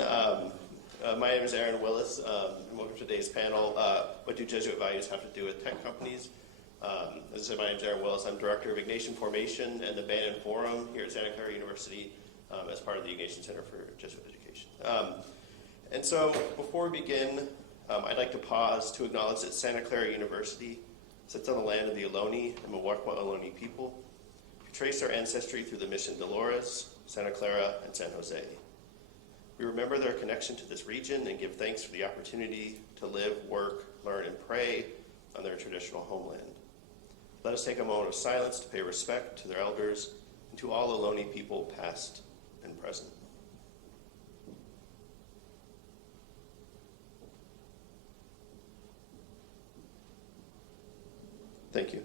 everyone. My name is Aaron Willis. And welcome to today's panel. What do Jesuit values have to do with tech companies? As I said, my name is Aaron Willis. I'm Director of Ignatian Formation and the Bannan Forum here at Santa Clara University as part of the Ignatian Center for Jesuit Education. And so before we begin, I'd like to pause to acknowledge that Santa Clara University sits on the land of the Ohlone and Markkula Ohlone people, who trace their ancestry through the Mission Dolores, Santa Clara, and San Jose. We remember their connection to this region and give thanks for the opportunity to live, work, learn, and pray on their traditional homeland. Let us take a moment of silence to pay respect to their elders and to all Ohlone people, past and present. Thank you.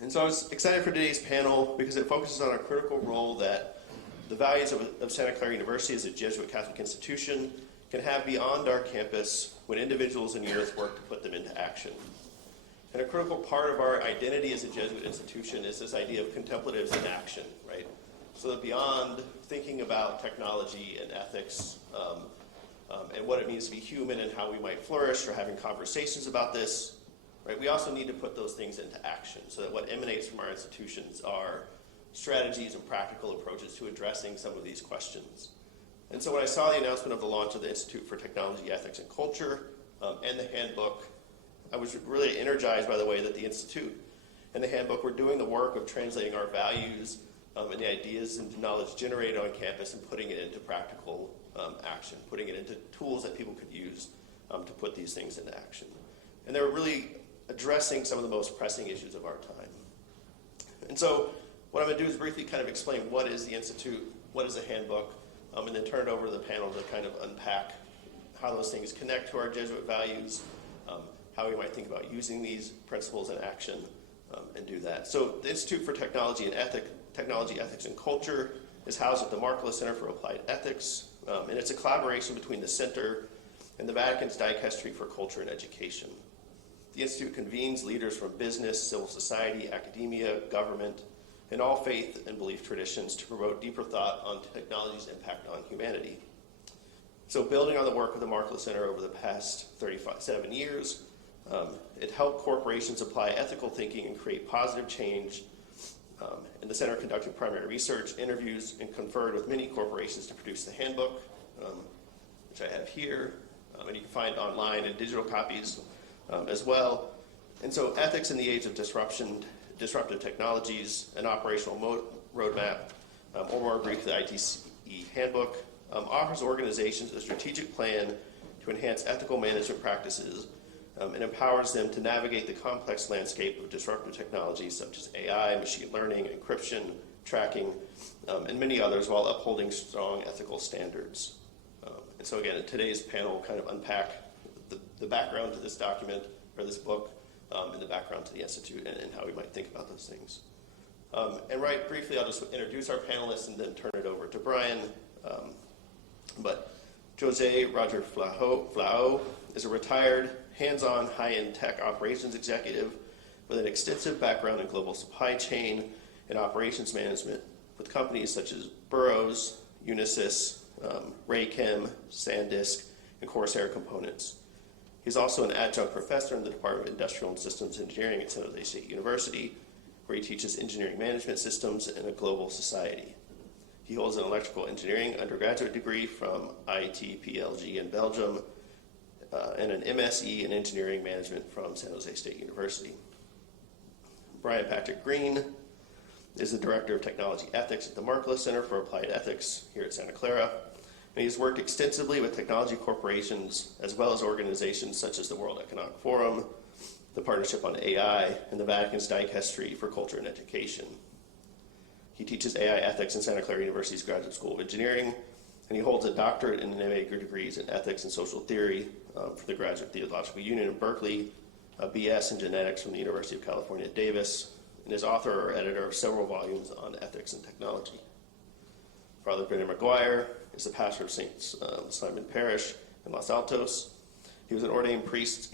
And so I was excited for today's panel because it focuses on a critical role that the values of Santa Clara University as a Jesuit Catholic institution can have beyond our campus when individuals and youth work to put them into action. And a critical part of our identity as a Jesuit institution is this idea of contemplatives in action, right? So that beyond thinking about technology and ethics and what it means to be human and how we might flourish or having conversations about this, right, we also need to put those things into action so that what emanates from our institutions are strategies and practical approaches to addressing some of these questions. And so when I saw the announcement of the launch of the Institute for Technology, Ethics, and Culture and the handbook, I was really energized by the way that the Institute and the handbook were doing the work of translating our values and the ideas and knowledge generated on campus and putting it into practical action, putting it into tools that people could use to put these things into action. And they were really addressing some of the most pressing issues of our time. And so what I'm going to do is briefly kind of explain what is the Institute, what is the handbook, and then turn it over to the panel to kind of unpack how those things connect to our Jesuit values, how we might think about using these principles in action, and do that. So the Institute for Technology, Ethics, and Culture is housed at the Markkula Center for Applied Ethics, and it's a collaboration between the Center and the Vatican's Dicastery for Culture and Education. The Institute convenes leaders from business, civil society, academia, government, and all faith and belief traditions to promote deeper thought on technology's impact on humanity. So building on the work of the Markkula Center over the past 37 years, it helped corporations apply ethical thinking and create positive change. And the center conducted primary research, interviews, and conferred with many corporations to produce the handbook, which I have here, and you can find online in digital copies as well. And so ethics in the age of disruptive technologies, an operational roadmap, or more briefly, the ITCE handbook, offers organizations a strategic plan to enhance ethical management practices and empowers them to navigate the complex landscape of disruptive technologies such as AI, machine learning, encryption, tracking, and many others while upholding strong ethical standards. And so again, in today's panel, we'll kind of unpack the background to this document, or this book, and the background to the Institute and how we might think about those things. And right briefly, I'll just introduce our panelists and then turn it over to Brian. But José Roger Flahaux is a retired, hands-on, high-end tech operations executive with an extensive background in global supply chain and operations management with companies such as Burroughs, Unisys, Raychem, SanDisk, and Corsair Components. He's also an adjunct professor in the Department of Industrial and Systems Engineering at San Jose State University, where he teaches engineering management systems in a global society. He holds an electrical engineering undergraduate degree from ITPLG in Belgium and an MSE in engineering management from San Jose State University. Brian Patrick Green is the Director of Technology Ethics at the Markkula Center for Applied Ethics here at Santa Clara. And he's worked extensively with technology corporations as well as organizations such as the World Economic Forum, the Partnership on AI, and the Vatican's Dicastery for Culture and Education. He teaches AI ethics in Santa Clara University's Graduate School of Engineering, and he holds a doctorate and an MA degrees in ethics and social theory for the Graduate Theological Union in Berkeley, a BS in genetics from the University of California, Davis, and is author or editor of several volumes on ethics and technology. Father Bannan McGuire is the pastor of St. Simon Parish in Los Altos. He was ordained a priest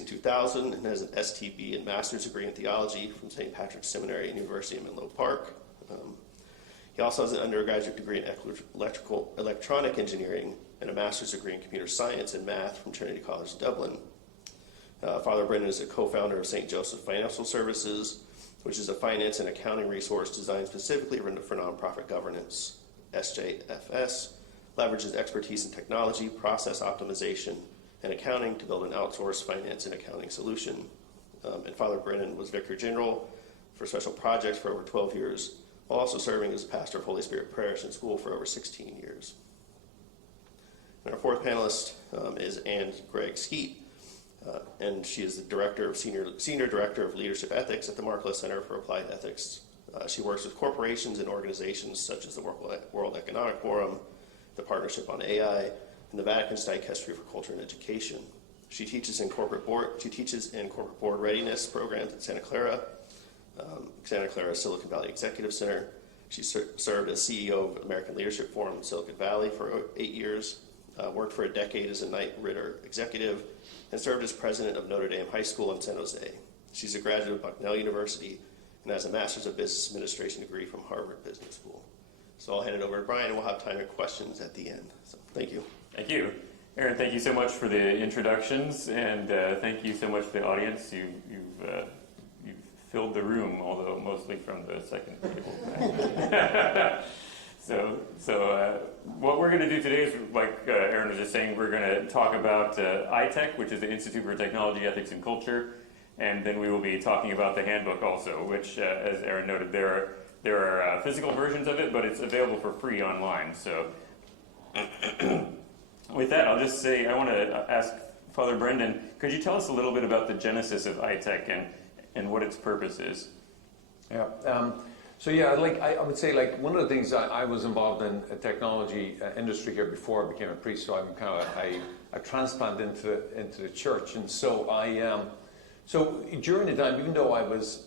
in 2000 and has an STB and master's degree in theology from St. Patrick's Seminary and University of Menlo Park. He He also has an undergraduate degree in electronic engineering and a master's degree in computer science and math from Trinity College Dublin. Father Brennan is a co-founder of St. Joseph Financial Services, which is a finance and accounting resource designed specifically for nonprofit governance. SJFS leverages expertise in technology, process optimization, and accounting to build an outsourced finance and accounting solution. And Father Brennan was Vicar General for special projects for over 12 years, while also serving as pastor of Holy Spirit Parish and School for over 16 years. And our fourth panelist is Ann Skeet, and she is the senior director of leadership ethics at the Markkula Center for Applied Ethics. She works with corporations and organizations such as the World Economic Forum, the Partnership on AI, and the Vatican's Dicastery for Culture and Education. She teaches in corporate board readiness programs at Santa Clara Silicon Valley Executive Center. She served as CEO of American Leadership Forum in Silicon Valley for 8 years, worked for a decade as a Knight Ridder executive, and served as president of Notre Dame High School in San Jose. She's a graduate of Bucknell University and has a Master's of Business Administration degree from Harvard Business School. So I'll hand it over to Brian, and we'll have time for questions at the end. So thank you. Thank you. Aaron, thank you so much for the introductions, and thank you so much to the audience. You've filled the room, although mostly from the second table. So what we're going to do today is, like Aaron was just saying, we're going to talk about ITech, which is the Institute for Technology, Ethics, and Culture, and then we will be talking about the handbook also, which, as Aaron noted, there are physical versions of it, but it's available for free online. So with that, I'll just say, I want to ask Father Brendan, could you tell us a little bit about the genesis of ITech and what its purpose is? Yeah. I would say, like, one of the things I was involved in a technology industry here before I became a priest, so I'm kind of a transplant into the church, and so so during the time, even though I was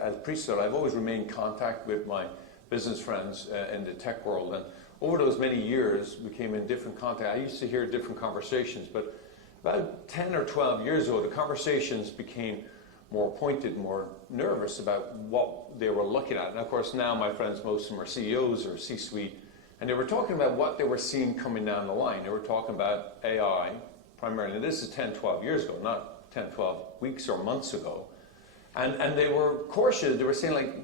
as priesthood, I've always remained in contact with my business friends in the tech world, and over those many years, we came in different contact. I used to hear different conversations, but about 10 or 12 years ago, the conversations became more pointed, more nervous about what they were looking at. And of course, now my friends, most of them are CEOs or C-suite, and they were talking about what they were seeing coming down the line. They were talking about AI primarily. And this is 10, 12 years ago, not 10, 12 weeks or months ago. And they were cautious. They were saying, like,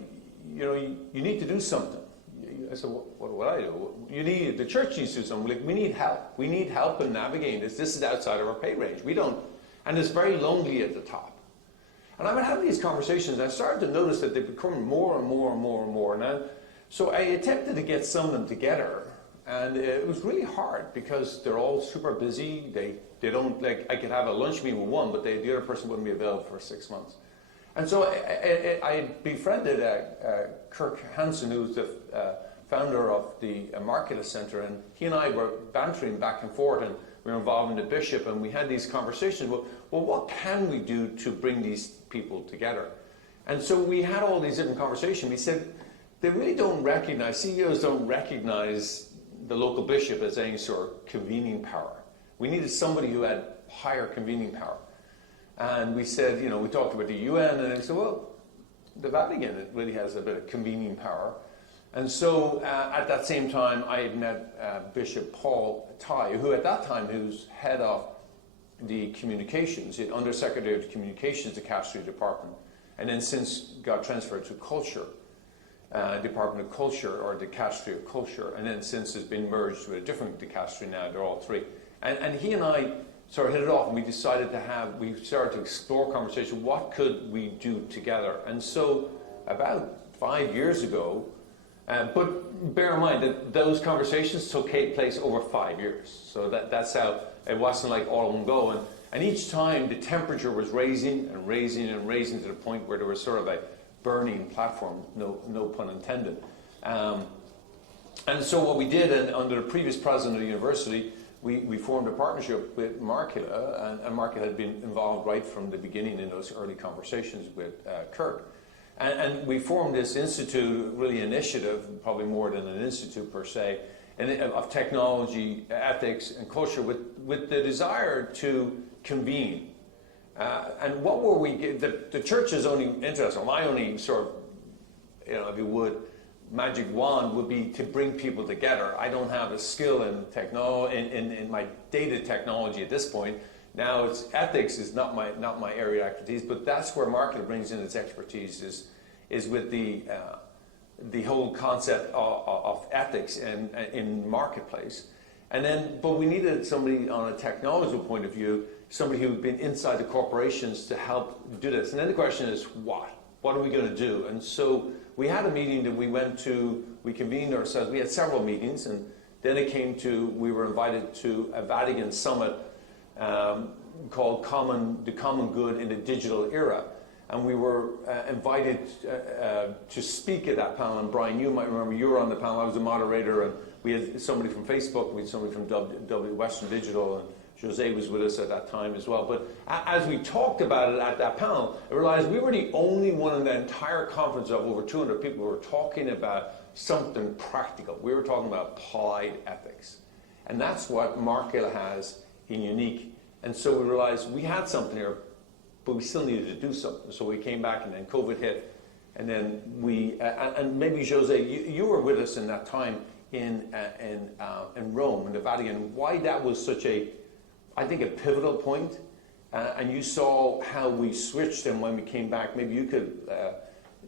you need to do something. I said, what would I do? The church needs to do something. Like, we need help. We need help in navigating this. This is outside of our pay range. We don't, and it's very lonely at the top. And I've been having these conversations. I started to notice that they become more and more and more and more. Now, so I attempted to get some of them together, and it was really hard because they're all super busy. They don't, like, I could have a lunch meeting with one, but the other person wouldn't be available for 6 months. And so I befriended Kirk Hansen, who's the founder of the Markkula Center, and he and I were bantering back and forth, and we were involving the bishop, and we had these conversations. Well, what can we do to bring these people together? And so we had all these different conversations. We said, they really don't recognize, CEOs don't recognize the local bishop as any sort of convening power. We needed somebody who had higher convening power. And we said, we talked about the UN, and they said, well, the Vatican, it really has a bit of convening power. And so at that same time, I had met Bishop Paul Tai, who at that time was head of the communications, the Undersecretary of Communications, the Dicastery Department, and then since got transferred to Culture, Department of Culture, or the Dicastery of Culture, and then since has been merged with a different dicastery now, they're all three. And he and I sort of hit it off, and we decided we started to explore conversation, what could we do together? And so about 5 years ago, but bear in mind that those conversations took place over 5 years. So that's how, it wasn't like all in one go. And each time the temperature was raising and raising and raising to the point where there was sort of a burning platform, no pun intended. And so what we did, and under the previous president of the university, we formed a partnership with Markkula, and Markkula had been involved right from the beginning in those early conversations with Kirk. And we formed this institute, really initiative, probably more than an institute per se, of technology, ethics, and culture with the desire to convene. And what were we, the church is only interested, my only sort of, if you would, magic wand would be to bring people together. I don't have a skill in in my data technology at this point. Now, it's ethics is not my area of expertise, but that's where Markkula brings in its expertise is with the whole concept of ethics and in marketplace. And then, but we needed somebody on a technological point of view, somebody who had been inside the corporations to help do this. And then the question is, what? What are we going to do? And so we had a meeting that we went to, we convened ourselves, we had several meetings, and then it came to, we were invited to a Vatican summit called The Common Good in the Digital Era. And we were invited to speak at that panel. And Brian, you might remember, you were on the panel, I was the moderator, and we had somebody from Facebook, we had somebody from Western Digital, and José was with us at that time as well. But as we talked about it at that panel, I realized we were the only one in the entire conference of over 200 people who were talking about something practical. We were talking about applied ethics. And that's what Markkula has in unique. And so we realized we had something here, but we still needed to do something. So we came back, and then COVID hit. And then we, and maybe José, you were with us in that time in Rome, in the Vatican. Why that was such I think a pivotal point, and you saw how we switched, and when we came back, maybe you could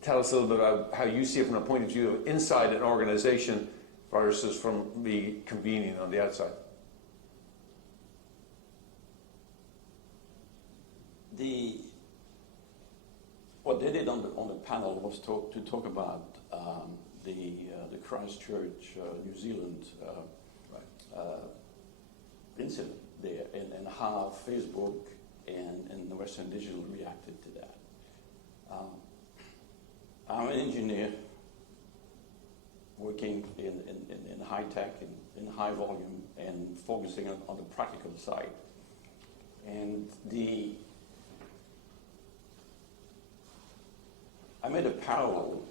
tell us a little bit about how you see it from a point of view of inside an organization versus from the convening on the outside. What they did on the panel was to talk about the Christchurch, New Zealand incident there, and how Facebook and the Western Digital reacted to that. I'm an engineer working in high tech, in high volume, and focusing on the practical side. And I made a parallel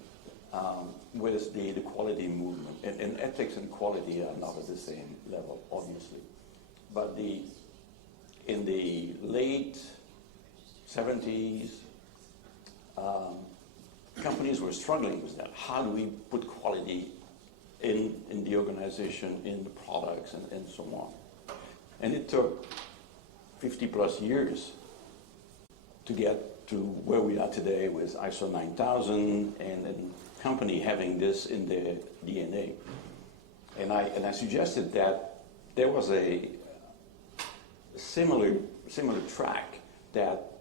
with the quality movement. And ethics and quality are not at the same level, obviously. But in the late 70s, companies were struggling with that. How do we put quality in the organization, in the products, and so on? And it took 50 plus years to get to where we are today with ISO 9000 and company having this in their DNA. And I suggested that there was a similar track that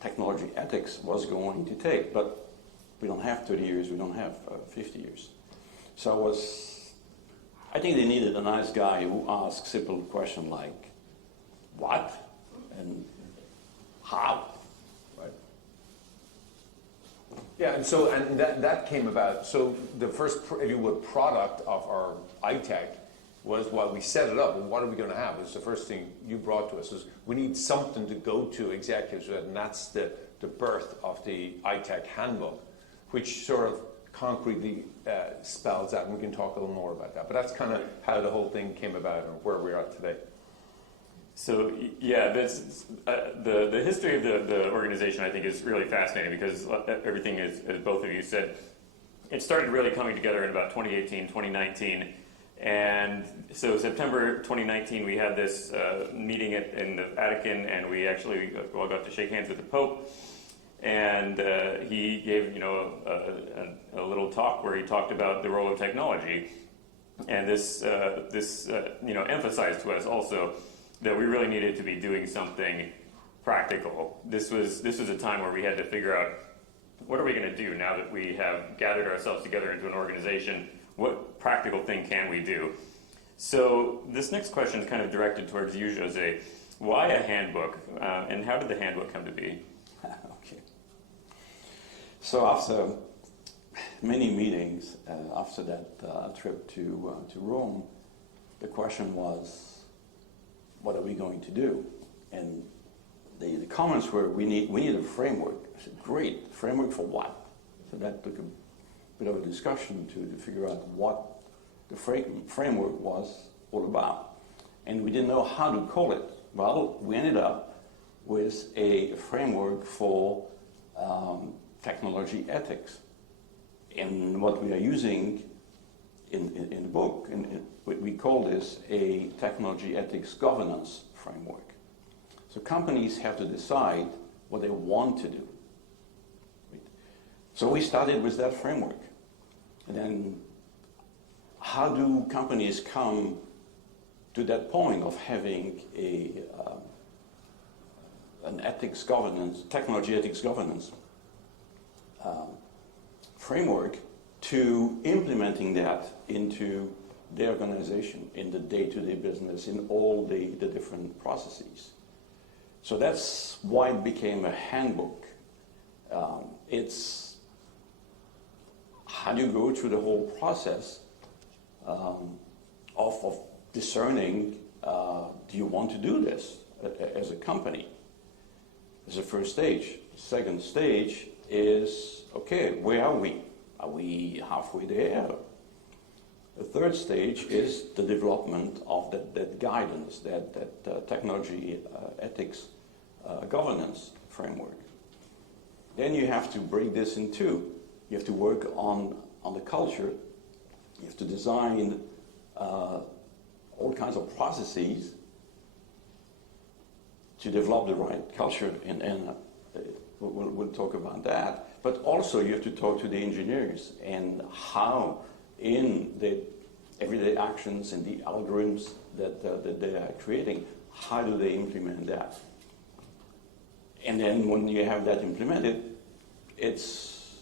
technology ethics was going to take, but we don't have 30 years, we don't have 50 years. So I think they needed a nice guy who asked simple question like, what? And how? Right? Yeah, and that came about. So the first, if you would, product of our iTech was while we set it up, and what are we going to have? It was the first thing you brought to us, is we need something to go to executives with, and that's the birth of the iTech handbook, which sort of concretely spells out, and we can talk a little more about that. But that's kind of how the whole thing came about and where we're at today. So yeah, the history of the organization, I think, is really fascinating, because everything is, as both of you said, it started really coming together in about 2018, 2019. And so September 2019, we had this meeting in the Vatican, and we actually all got to shake hands with the Pope. And he gave, a little talk where he talked about the role of technology. And this emphasized to us also that we really needed to be doing something practical. This was a time where we had to figure out, what are we going to do now that we have gathered ourselves together into an organization? What practical thing can we do? So this next question is kind of directed towards you, José. Why a handbook, and how did the handbook come to be? Okay. So after many meetings, after that trip to Rome, the question was, what are we going to do? And the comments were, we need a framework. I said, great, framework for what? So that took a bit of a discussion to figure out what the framework was all about. And we didn't know how to call it. Well, we ended up with a framework for technology ethics. And what we are using in the book, we call this a technology ethics governance framework. So companies have to decide what they want to do. Right? So we started with that framework. And then how do companies come to that point of having an ethics governance, technology ethics governance framework to implementing that into their organization, in the day-to-day business, in all the different processes. So that's why it became a handbook. It's how do you go through the whole process of discerning, do you want to do this as a company? As a first stage. Second stage is, okay, where are we? Are we halfway there? The third stage is the development of that guidance, that technology ethics governance framework. Then you have to break this in two. You have to work on the culture. You have to design all kinds of processes to develop the right culture, and we'll talk about that. But also you have to talk to the engineers and how in the everyday actions and the algorithms that they are creating, how do they implement that? And then when you have that implemented, it's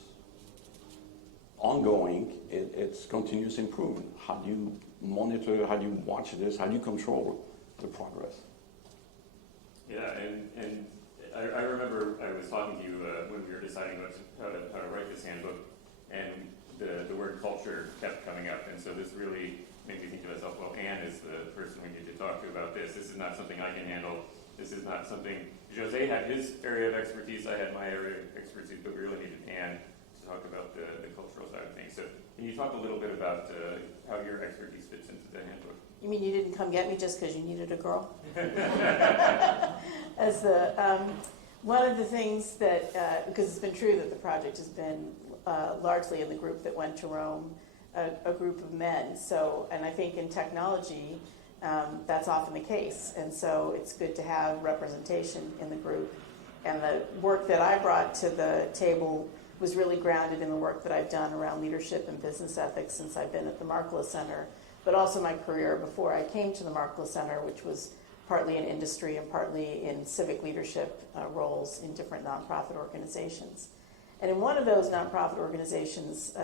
ongoing, it's continuous improvement. How do you monitor, how do you watch this, how do you control the progress? Yeah, and I remember I was talking to you when we were deciding how to write this handbook, and the word culture kept coming up, and so this really made me think to myself, well, Ann is the person we need to talk to about this. This is not something I can handle. This is not something, José had his area of expertise, I had my area of expertise, but we really needed Ann to talk about the cultural side of things. So can you talk a little bit about how your expertise fits into the handbook? You mean you didn't come get me just because you needed a girl? As one of the things that, because it's been true that the project has been largely in the group that went to Rome, a group of men. So, and I think in technology, that's often the case. And so it's good to have representation in the group. And the work that I brought to the table was really grounded in the work that I've done around leadership and business ethics since I've been at the Markkula Center, but also my career before I came to the Markkula Center, which was partly in industry and partly in civic leadership roles in different nonprofit organizations. And in one of those nonprofit organizations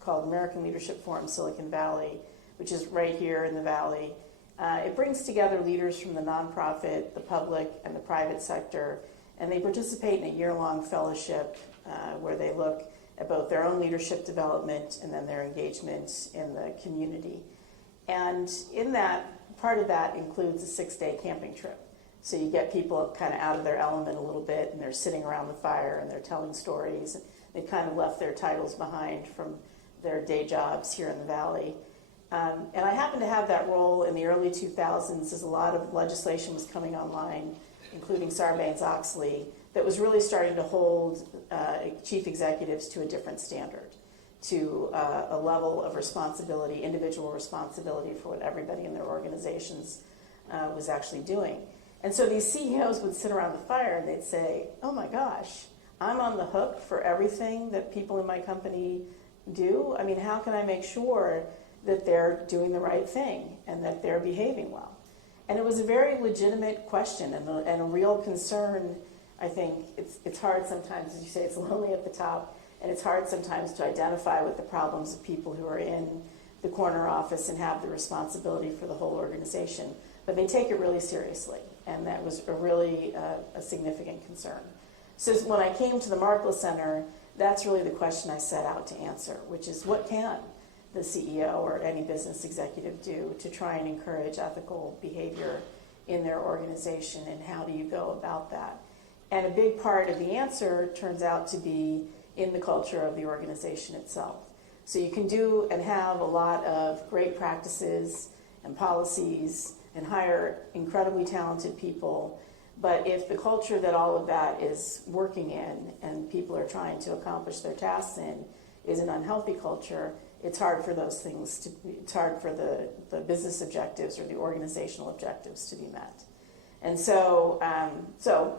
called American Leadership Forum Silicon Valley, which is right here in the Valley, it brings together leaders from the nonprofit, the public, and the private sector, and they participate in a year-long fellowship where they look at both their own leadership development and then their engagement in the community. And in that, part of that includes a 6-day camping trip. So you get people kind of out of their element a little bit, and they're sitting around the fire and they're telling stories. They've kind of left their titles behind from their day jobs here in the Valley. And I happened to have that role in the early 2000s as a lot of legislation was coming online, including Sarbanes-Oxley, that was really starting to hold chief executives to a different standard, to a level of responsibility, individual responsibility for what everybody in their organizations was actually doing. And so these CEOs would sit around the fire and they'd say, oh my gosh, I'm on the hook for everything that people in my company do. I mean, how can I make sure that they're doing the right thing and that they're behaving well? And it was a very legitimate question and a real concern. I think it's hard sometimes, as you say, it's lonely at the top, and it's hard sometimes to identify with the problems of people who are in the corner office and have the responsibility for the whole organization. But they take it really seriously, and that was a really a significant concern. So when I came to the Markkula Center, that's really the question I set out to answer, which is what can the CEO or any business executive do to try and encourage ethical behavior in their organization, and how do you go about that? And a big part of the answer turns out to be in the culture of the organization itself. So you can do and have a lot of great practices and policies and hire incredibly talented people, But if the culture that all of that is working in and people are trying to accomplish their tasks in is an unhealthy culture, it's hard for those things to, it's hard for the business objectives or the organizational objectives to be met. And so,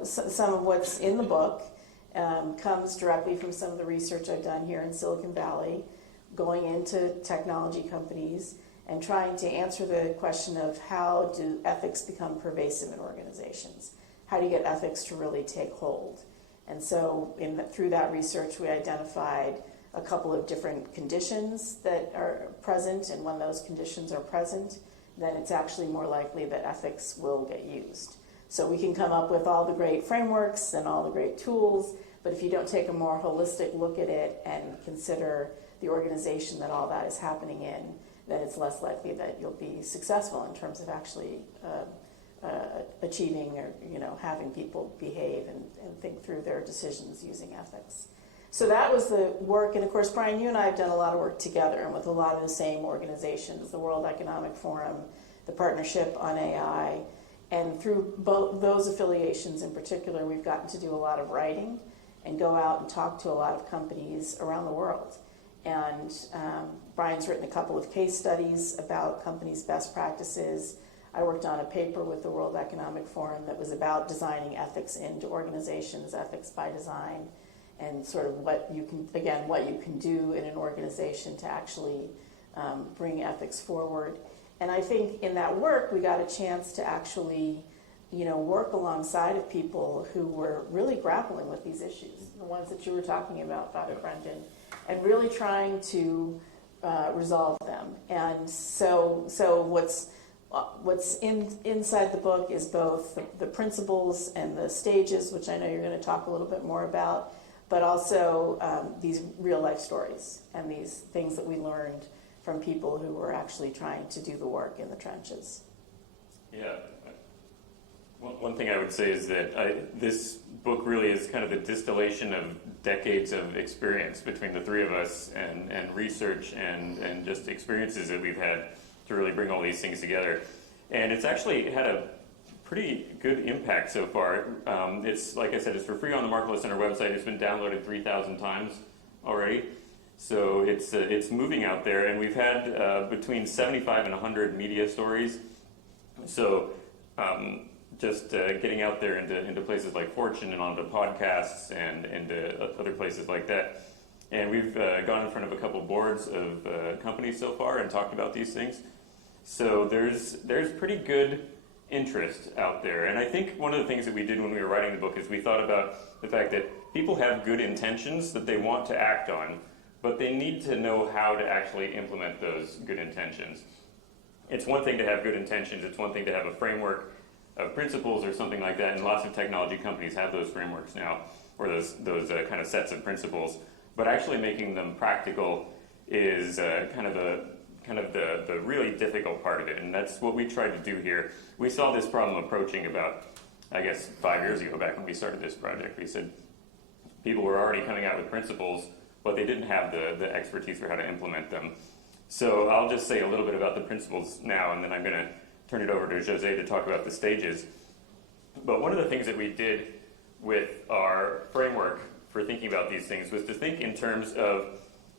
some of what's in the book comes directly from some of the research I've done here in Silicon Valley, going into technology companies and trying to answer the question of how do ethics become pervasive in organizations? How do you get ethics to really take hold? And so through that research, we identified a couple of different conditions that are present, and when those conditions are present, then it's actually more likely that ethics will get used. So we can come up with all the great frameworks and all the great tools, but if you don't take a more holistic look at it and consider the organization that all that is happening in, then it's less likely that you'll be successful in terms of actually achieving or having people behave and think through their decisions using ethics. So that was the work, and of course, Brian, you and I have done a lot of work together and with a lot of the same organizations, the World Economic Forum, the Partnership on AI, and through both those affiliations in particular, we've gotten to do a lot of writing and go out and talk to a lot of companies around the world. And Brian's written a couple of case studies about companies' best practices. I worked on a paper with the World Economic Forum that was about designing ethics into organizations, ethics by design, and sort of what you can do in an organization to actually bring ethics forward. And I think in that work, we got a chance to actually, work alongside of people who were really grappling with these issues, the ones that you were talking about, Dr. Brendan, and really trying to resolve them. And so what's inside the book is both the principles and the stages, which I know you're going to talk a little bit more about, but also these real life stories and these things that we learned from people who were actually trying to do the work in the trenches. Yeah. One thing I would say is that this book really is kind of a distillation of decades of experience between the three of us and research and just experiences that we've had to really bring all these things together. And it's actually had a pretty good impact so far. It's, like I said, it's for free on the Markkula Center website. It's been downloaded 3,000 times already. So it's moving out there, and we've had between 75 and 100 media stories. So just getting out there into places like Fortune and onto podcasts and into other places like that. And we've gone in front of a couple boards of companies so far and talked about these things. So there's pretty good interest out there. And I think one of the things that we did when we were writing the book is we thought about the fact that people have good intentions that they want to act on, but they need to know how to actually implement those good intentions. It's one thing to have good intentions, it's one thing to have a framework of principles or something like that, and lots of technology companies have those frameworks now, or those kind of sets of principles. But actually making them practical is kind of the really difficult part of it, and that's what we tried to do here. We saw this problem approaching about, I guess, 5 years ago, back when we started this project. We said people were already coming out with principles, but they didn't have the expertise for how to implement them. So I'll just say a little bit about the principles now, and then I'm going to turn it over to José to talk about the stages. But one of the things that we did with our framework for thinking about these things was to think in terms of,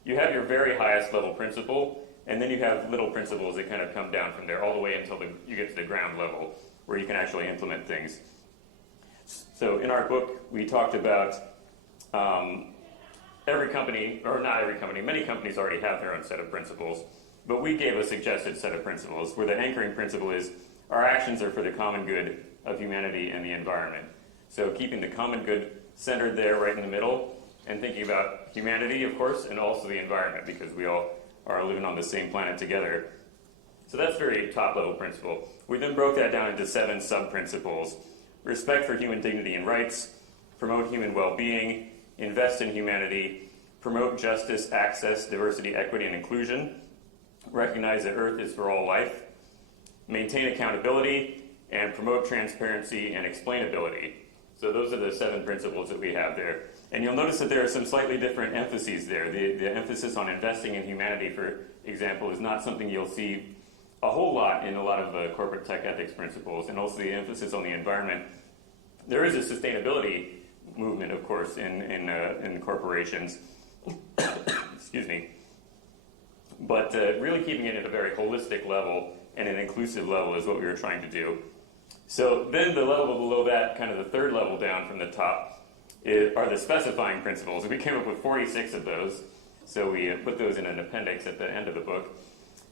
you have your very highest level principle, and then you have little principles that kind of come down from there all the way until you get to the ground level where you can actually implement things. So in our book, we talked about every company, or not every company, many companies already have their own set of principles, but we gave a suggested set of principles where the anchoring principle is our actions are for the common good of humanity and the environment. So keeping the common good centered there right in the middle, and thinking about humanity, of course, and also the environment, because we all are living on the same planet together. So that's very top-level principle. We then broke that down into 7 sub-principles. Respect for human dignity and rights, promote human well-being, invest in humanity, promote justice, access, diversity, equity, and inclusion, recognize that Earth is for all life, maintain accountability, and promote transparency and explainability. So those are the 7 principles that we have there. And you'll notice that there are some slightly different emphases there. The emphasis on investing in humanity, for example, is not something you'll see a whole lot in a lot of corporate tech ethics principles. And also the emphasis on the environment There is a sustainability movement, of course, in corporations. Excuse me. But really keeping it at a very holistic level and an inclusive level is what we were trying to do. So then the level below that, kind of the third level down from the top, are the specifying principles. We came up with 46 of those, so we put those in an appendix at the end of the book.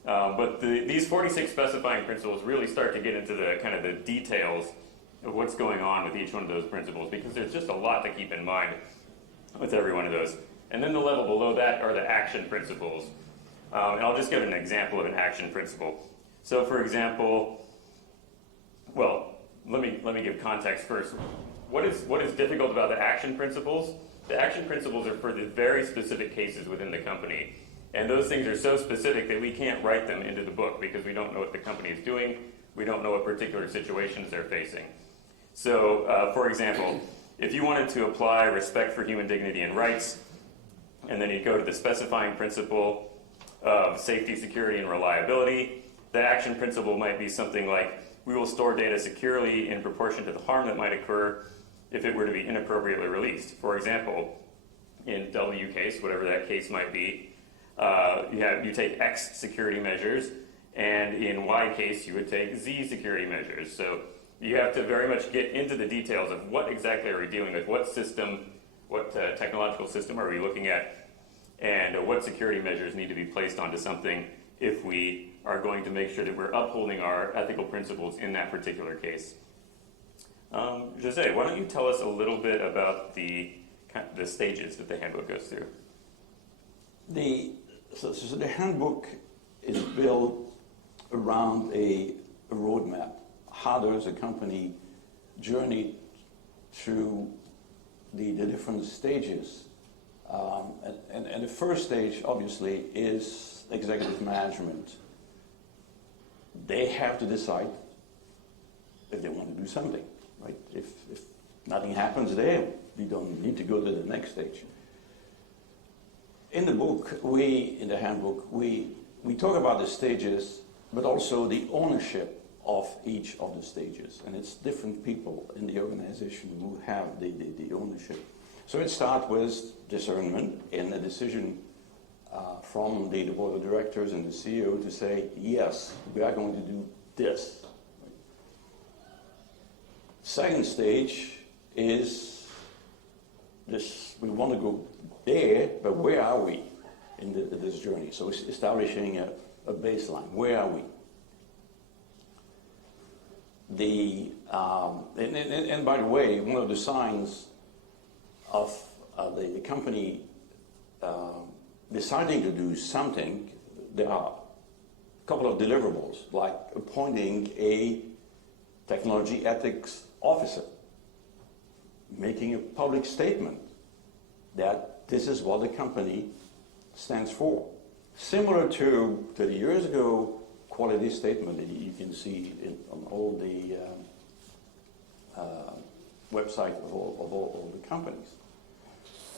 But these 46 specifying principles really start to get into the kind of the details of what's going on with each one of those principles, because there's just a lot to keep in mind with every one of those. And then the level below that are the action principles. And I'll just give an example of an action principle. So for example, well, let me give context first. What is difficult about the action principles? The action principles are for the very specific cases within the company. And those things are so specific that we can't write them into the book because we don't know what the company is doing. We don't know what particular situations they're facing. So, for example, if you wanted to apply respect for human dignity and rights, and then you go to the specifying principle of safety, security, and reliability, the action principle might be something like, we will store data securely in proportion to the harm that might occur if it were to be inappropriately released. For example, in W case, whatever that case might be, you take X security measures, and in Y case, you would take Z security measures. So you have to very much get into the details of what exactly are we dealing with, what system, what technological system are we looking at, and what security measures need to be placed onto something if we are going to make sure that we're upholding our ethical principles in that particular case. José, why don't you tell us a little bit about the stages that the handbook goes through? So the handbook is built around a roadmap. How does a company journey through the different stages? And the first stage, obviously, is executive management. They have to decide if they want to do something, right? If nothing happens there, we don't need to go to the next stage. In the book, in the handbook, we talk about the stages, but also the ownership of each of the stages. And it's different people in the organization who have the ownership. So it starts with discernment and a decision from the board of directors and the CEO to say, yes, we are going to do this. Second stage is this, we want to go there, but where are we in this journey? So it's establishing a baseline. Where are we? And by the way, one of the signs of the company deciding to do something, there are a couple of deliverables, like appointing a technology ethics officer, making a public statement that this is what the company stands for. Similar to 30 years ago, quality statement that you can see on all the website of all the companies.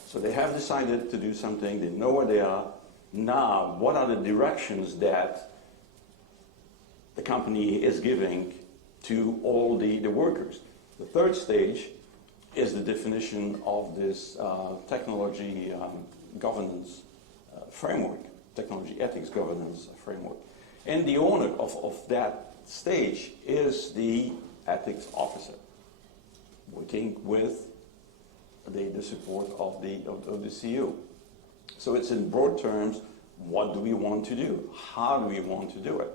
So they have decided to do something, they know where they are. Now, what are the directions that the company is giving to all the workers? The third stage is the definition of this technology governance framework, technology ethics governance framework. And the owner of that stage is the ethics officer, working with the support of the CEO. So it's in broad terms, what do we want to do? How do we want to do it?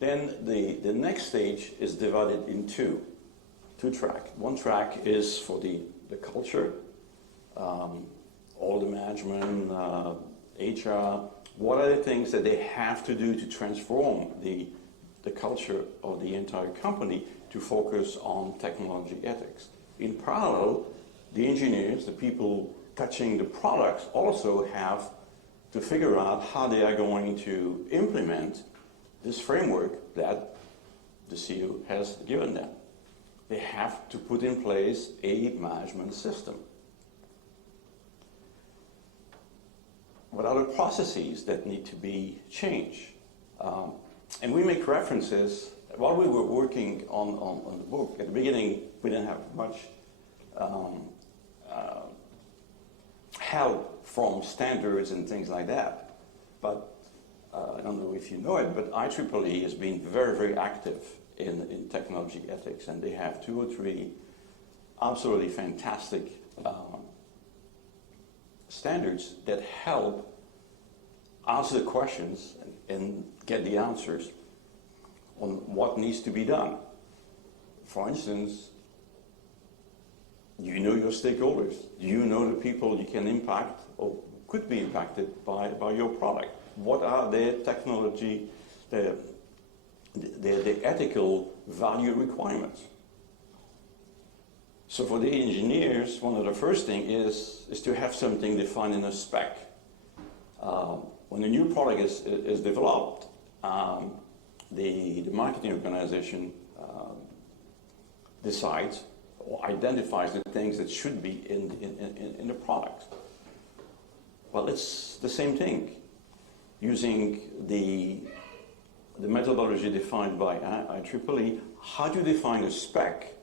Then the next stage is divided in two tracks. One track is for the culture, all the management, HR. What are the things that they have to do to transform the culture of the entire company to focus on technology ethics? In parallel, the engineers, the people touching the products, also have to figure out how they are going to implement this framework that the CEO has given them. They have to put in place a management system. What are the processes that need to be changed? And we make references while we were working on the book, at the beginning we didn't have much help from standards and things like that. But I don't know if you know it, but IEEE has been very, very active in technology ethics, and they have 2 or 3 absolutely fantastic standards that help answer the questions and get the answers on what needs to be done. For instance, you know your stakeholders. You know the people you can impact or could be impacted by your product. What are their technology, their ethical value requirements? So for the engineers, one of the first things is to have something defined in a spec. When a new product is developed, the marketing organization decides or identifies the things that should be in the product. Well, it's the same thing. Using the methodology defined by IEEE, how do you define a spec,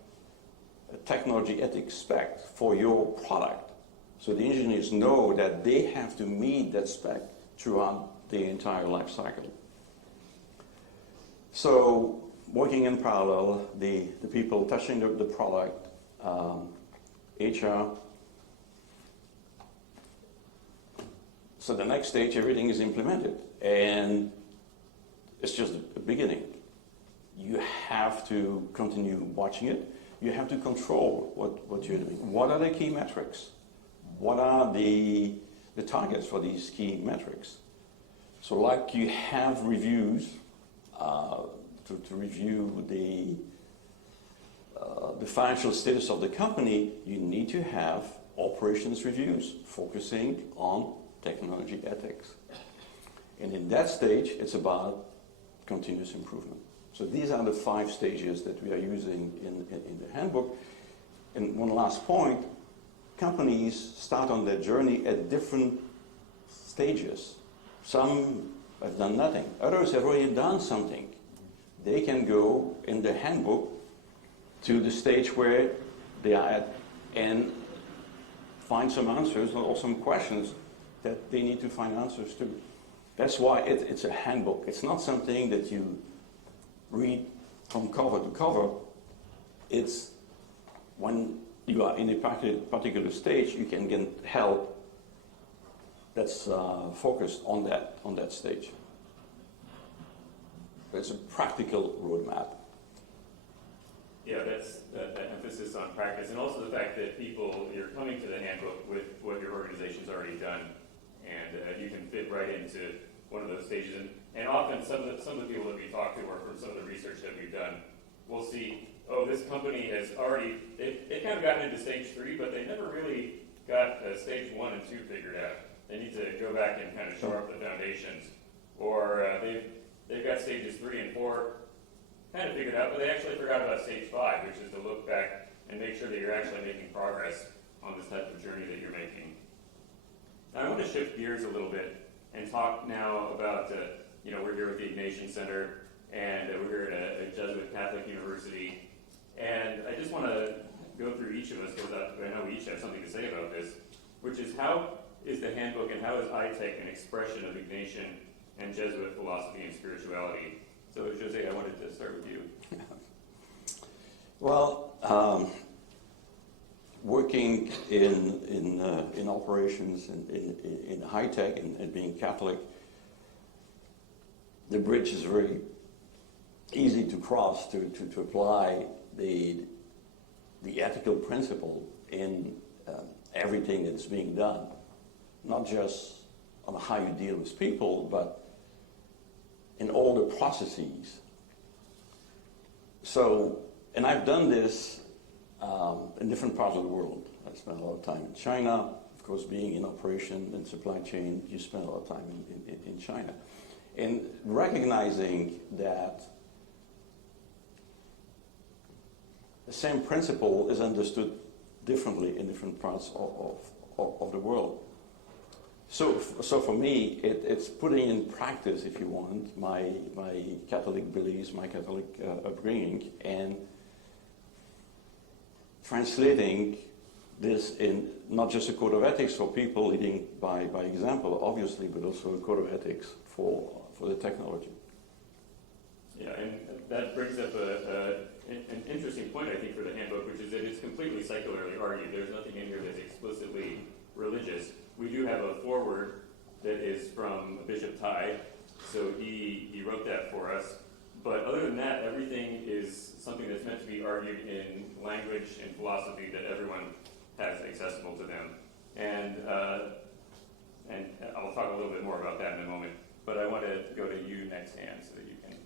a technology ethics spec for your product? So the engineers know that they have to meet that spec throughout the entire life cycle. So working in parallel, the people touching the product, HR. So the next stage, everything is implemented, and it's just the beginning. You have to continue watching it. You have to control what you're doing. What are the key metrics? What are the targets for these key metrics? So like you have reviews to review the financial status of the company, you need to have operations reviews focusing on technology ethics. And in that stage, it's about continuous improvement. So these are the 5 stages that we are using in the handbook. And one last point, companies start on their journey at different stages. Some have done nothing. Others have already done something. They can go in the handbook to the stage where they are at and find some answers or some questions that they need to find answers to. That's why it's a handbook. It's not something that you read from cover to cover. It's when you are in a particular stage, you can get help that's focused on that stage. It's a practical roadmap. Yeah, that's that emphasis on practice, and also the fact that you're coming to the handbook with what your organization's already done, and you can fit right into one of those stages. And often some of the people that we talk to, or from some of the research that we've done, we'll see, oh, this company has already, they've kind of gotten into stage 3, but they never really got stage 1 and 2 figured out. They need to go back and kind of shore up the foundations. Or they've got stages 3 and 4 kind of figured out, but they actually forgot about stage 5, which is to look back and make sure that you're actually making progress on this type of journey that you're making. Now I want to shift gears a little bit and talk now about, we're here with the Ignatian Center, and we're here at a Jesuit Catholic University, and I just want to go through each of us, because I know we each have something to say about this, which is how is the handbook and how is iTech an expression of Ignatian and Jesuit philosophy and spirituality? So, José, I wanted to start with you. Well, working in operations in high tech and being Catholic, the bridge is very easy to cross to apply the ethical principle in everything that's being done, not just on how you deal with people, but in all the processes. So, and I've done this in different parts of the world. I spent a lot of time in China. Of course, being in operation and supply chain, you spend a lot of time in China. And recognizing that the same principle is understood differently in different parts of the world. So for me, it's putting in practice, if you want, my Catholic beliefs, my Catholic upbringing, and translating this in not just a code of ethics for people leading by example, obviously, but also a code of ethics for the technology. Yeah, and that brings up an interesting point, I think, for the handbook, which is that it's completely secularly argued. There's nothing in here that's explicitly religious. We do have a foreword that is from Bishop Tai, so he wrote that for us. But other than that, everything is something that's meant to be argued in language and philosophy that everyone has accessible to them. And I'll talk a little bit more about that in a moment. But I want to go to you next, Ann, so that you can.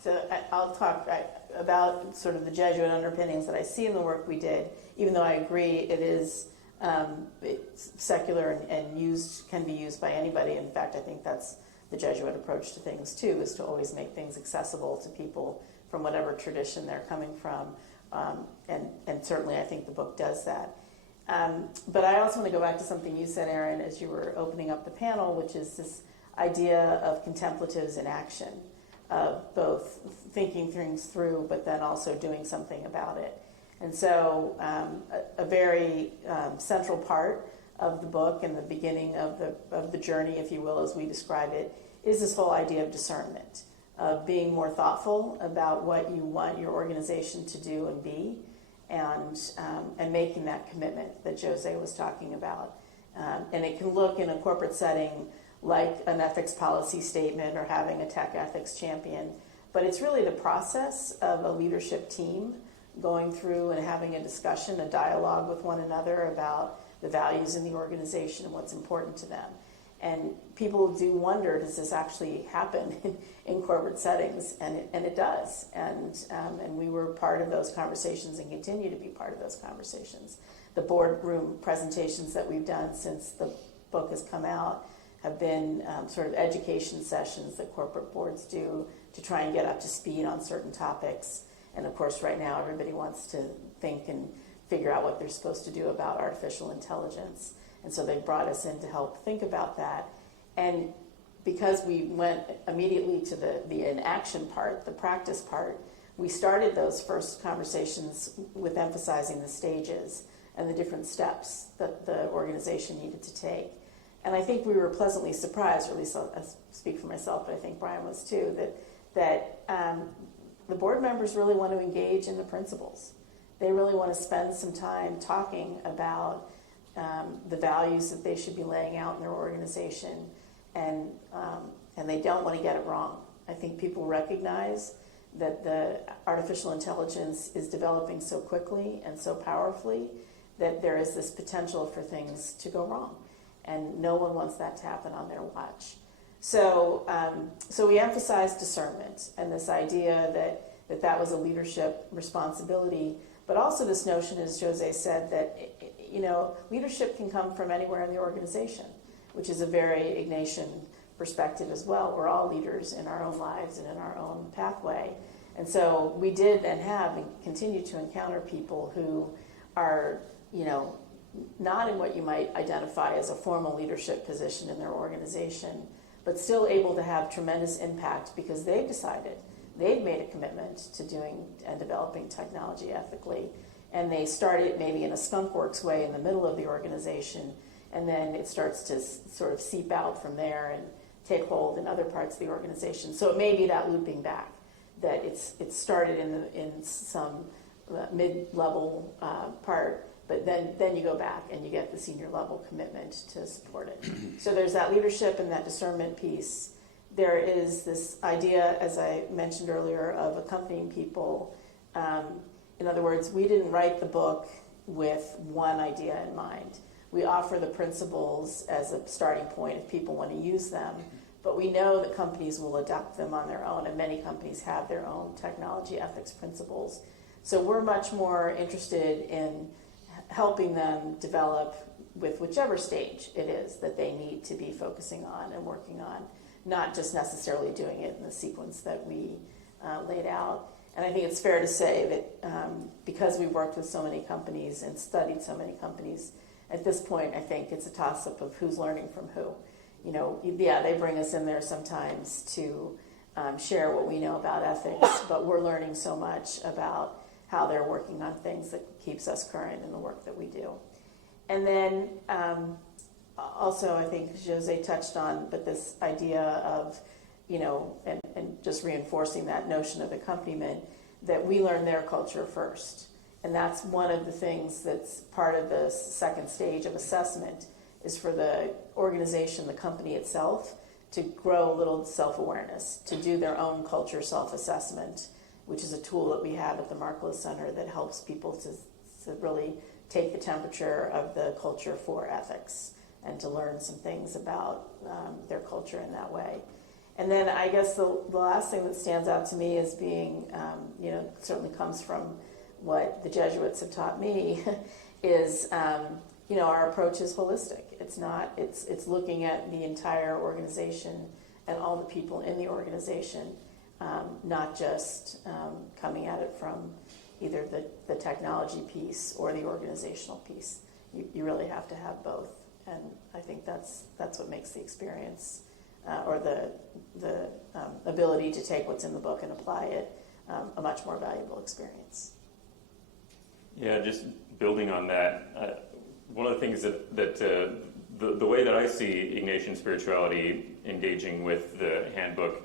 So I'll talk about sort of the Jesuit underpinnings that I see in the work we did, even though I agree it is it's secular and can be used by anybody. In fact, I think that's the Jesuit approach to things too, is to always make things accessible to people from whatever tradition they're coming from. And certainly I think the book does that. But I also want to go back to something you said, Aaron, as you were opening up the panel, which is this idea of contemplatives in action, of both thinking things through, but then also doing something about it. And so a very central part of the book and the beginning of the journey, if you will, as we describe it, is this whole idea of discernment, of being more thoughtful about what you want your organization to do and be, and making that commitment that José was talking about. And it can look in a corporate setting like an ethics policy statement or having a tech ethics champion, but it's really the process of a leadership team going through and having a discussion, a dialogue with one another about the values in the organization and what's important to them. And people do wonder, does this actually happen in corporate settings? And it does. And we were part of those conversations and continue to be part of those conversations. The boardroom presentations that we've done since the book has come out have been sort of education sessions that corporate boards do to try and get up to speed on certain topics. And of course, right now, everybody wants to think and figure out what they're supposed to do about artificial intelligence. And so they brought us in to help think about that. And because we went immediately to the inaction part, the practice part, we started those first conversations with emphasizing the stages and the different steps that the organization needed to take. And I think we were pleasantly surprised, or at least I'll speak for myself, but I think Brian was too, that the board members really want to engage in the principles. They really want to spend some time talking about the values that they should be laying out in their organization, and they don't want to get it wrong. I think people recognize that the artificial intelligence is developing so quickly and so powerfully that there is this potential for things to go wrong, and no one wants that to happen on their watch. So we emphasized discernment and this idea that was a leadership responsibility, but also this notion, as José said, that leadership can come from anywhere in the organization, which is a very Ignatian perspective as well. We're all leaders in our own lives and in our own pathway. And so we did and have and continue to encounter people who are, not in what you might identify as a formal leadership position in their organization, but still able to have tremendous impact because they've decided, they've made a commitment to doing and developing technology ethically. And they started maybe in a skunkworks way in the middle of the organization, and then it starts to sort of seep out from there and take hold in other parts of the organization. So it may be that looping back, that it started in some mid-level part, but then you go back and you get the senior level commitment to support it. So there's that leadership and that discernment piece. There is this idea, as I mentioned earlier, of accompanying people. In other words, we didn't write the book with one idea in mind. We offer the principles as a starting point if people want to use them, but we know that companies will adopt them on their own, and many companies have their own technology ethics principles. So we're much more interested in helping them develop with whichever stage it is that they need to be focusing on and working on, not just necessarily doing it in the sequence that we laid out. And I think it's fair to say that because we've worked with so many companies and studied so many companies, at this point, I think it's a toss-up of who's learning from who. You know, yeah, they bring us in there sometimes to share what we know about ethics, but we're learning so much about how they're working on things that keeps us current in the work that we do. And then also, I think José touched on, but this idea of, you know, and just reinforcing that notion of accompaniment, that we learn their culture first. And that's one of the things that's part of the second stage of assessment, is for the organization, the company itself, to grow a little self-awareness, to do their own culture self-assessment, which is a tool that we have at the Markkula Center that helps people to really take the temperature of the culture for ethics and to learn some things about their culture in that way. And then I guess the last thing that stands out to me as being, you know, certainly comes from what the Jesuits have taught me, is, you know, our approach is holistic. It's looking at the entire organization and all the people in the organization, not just coming at it from either the technology piece or the organizational piece. You really have to have both, and I think that's what makes the experience or the ability to take what's in the book and apply it a much more valuable experience. Yeah, just building on that, one of the things that the way that I see Ignatian spirituality engaging with the handbook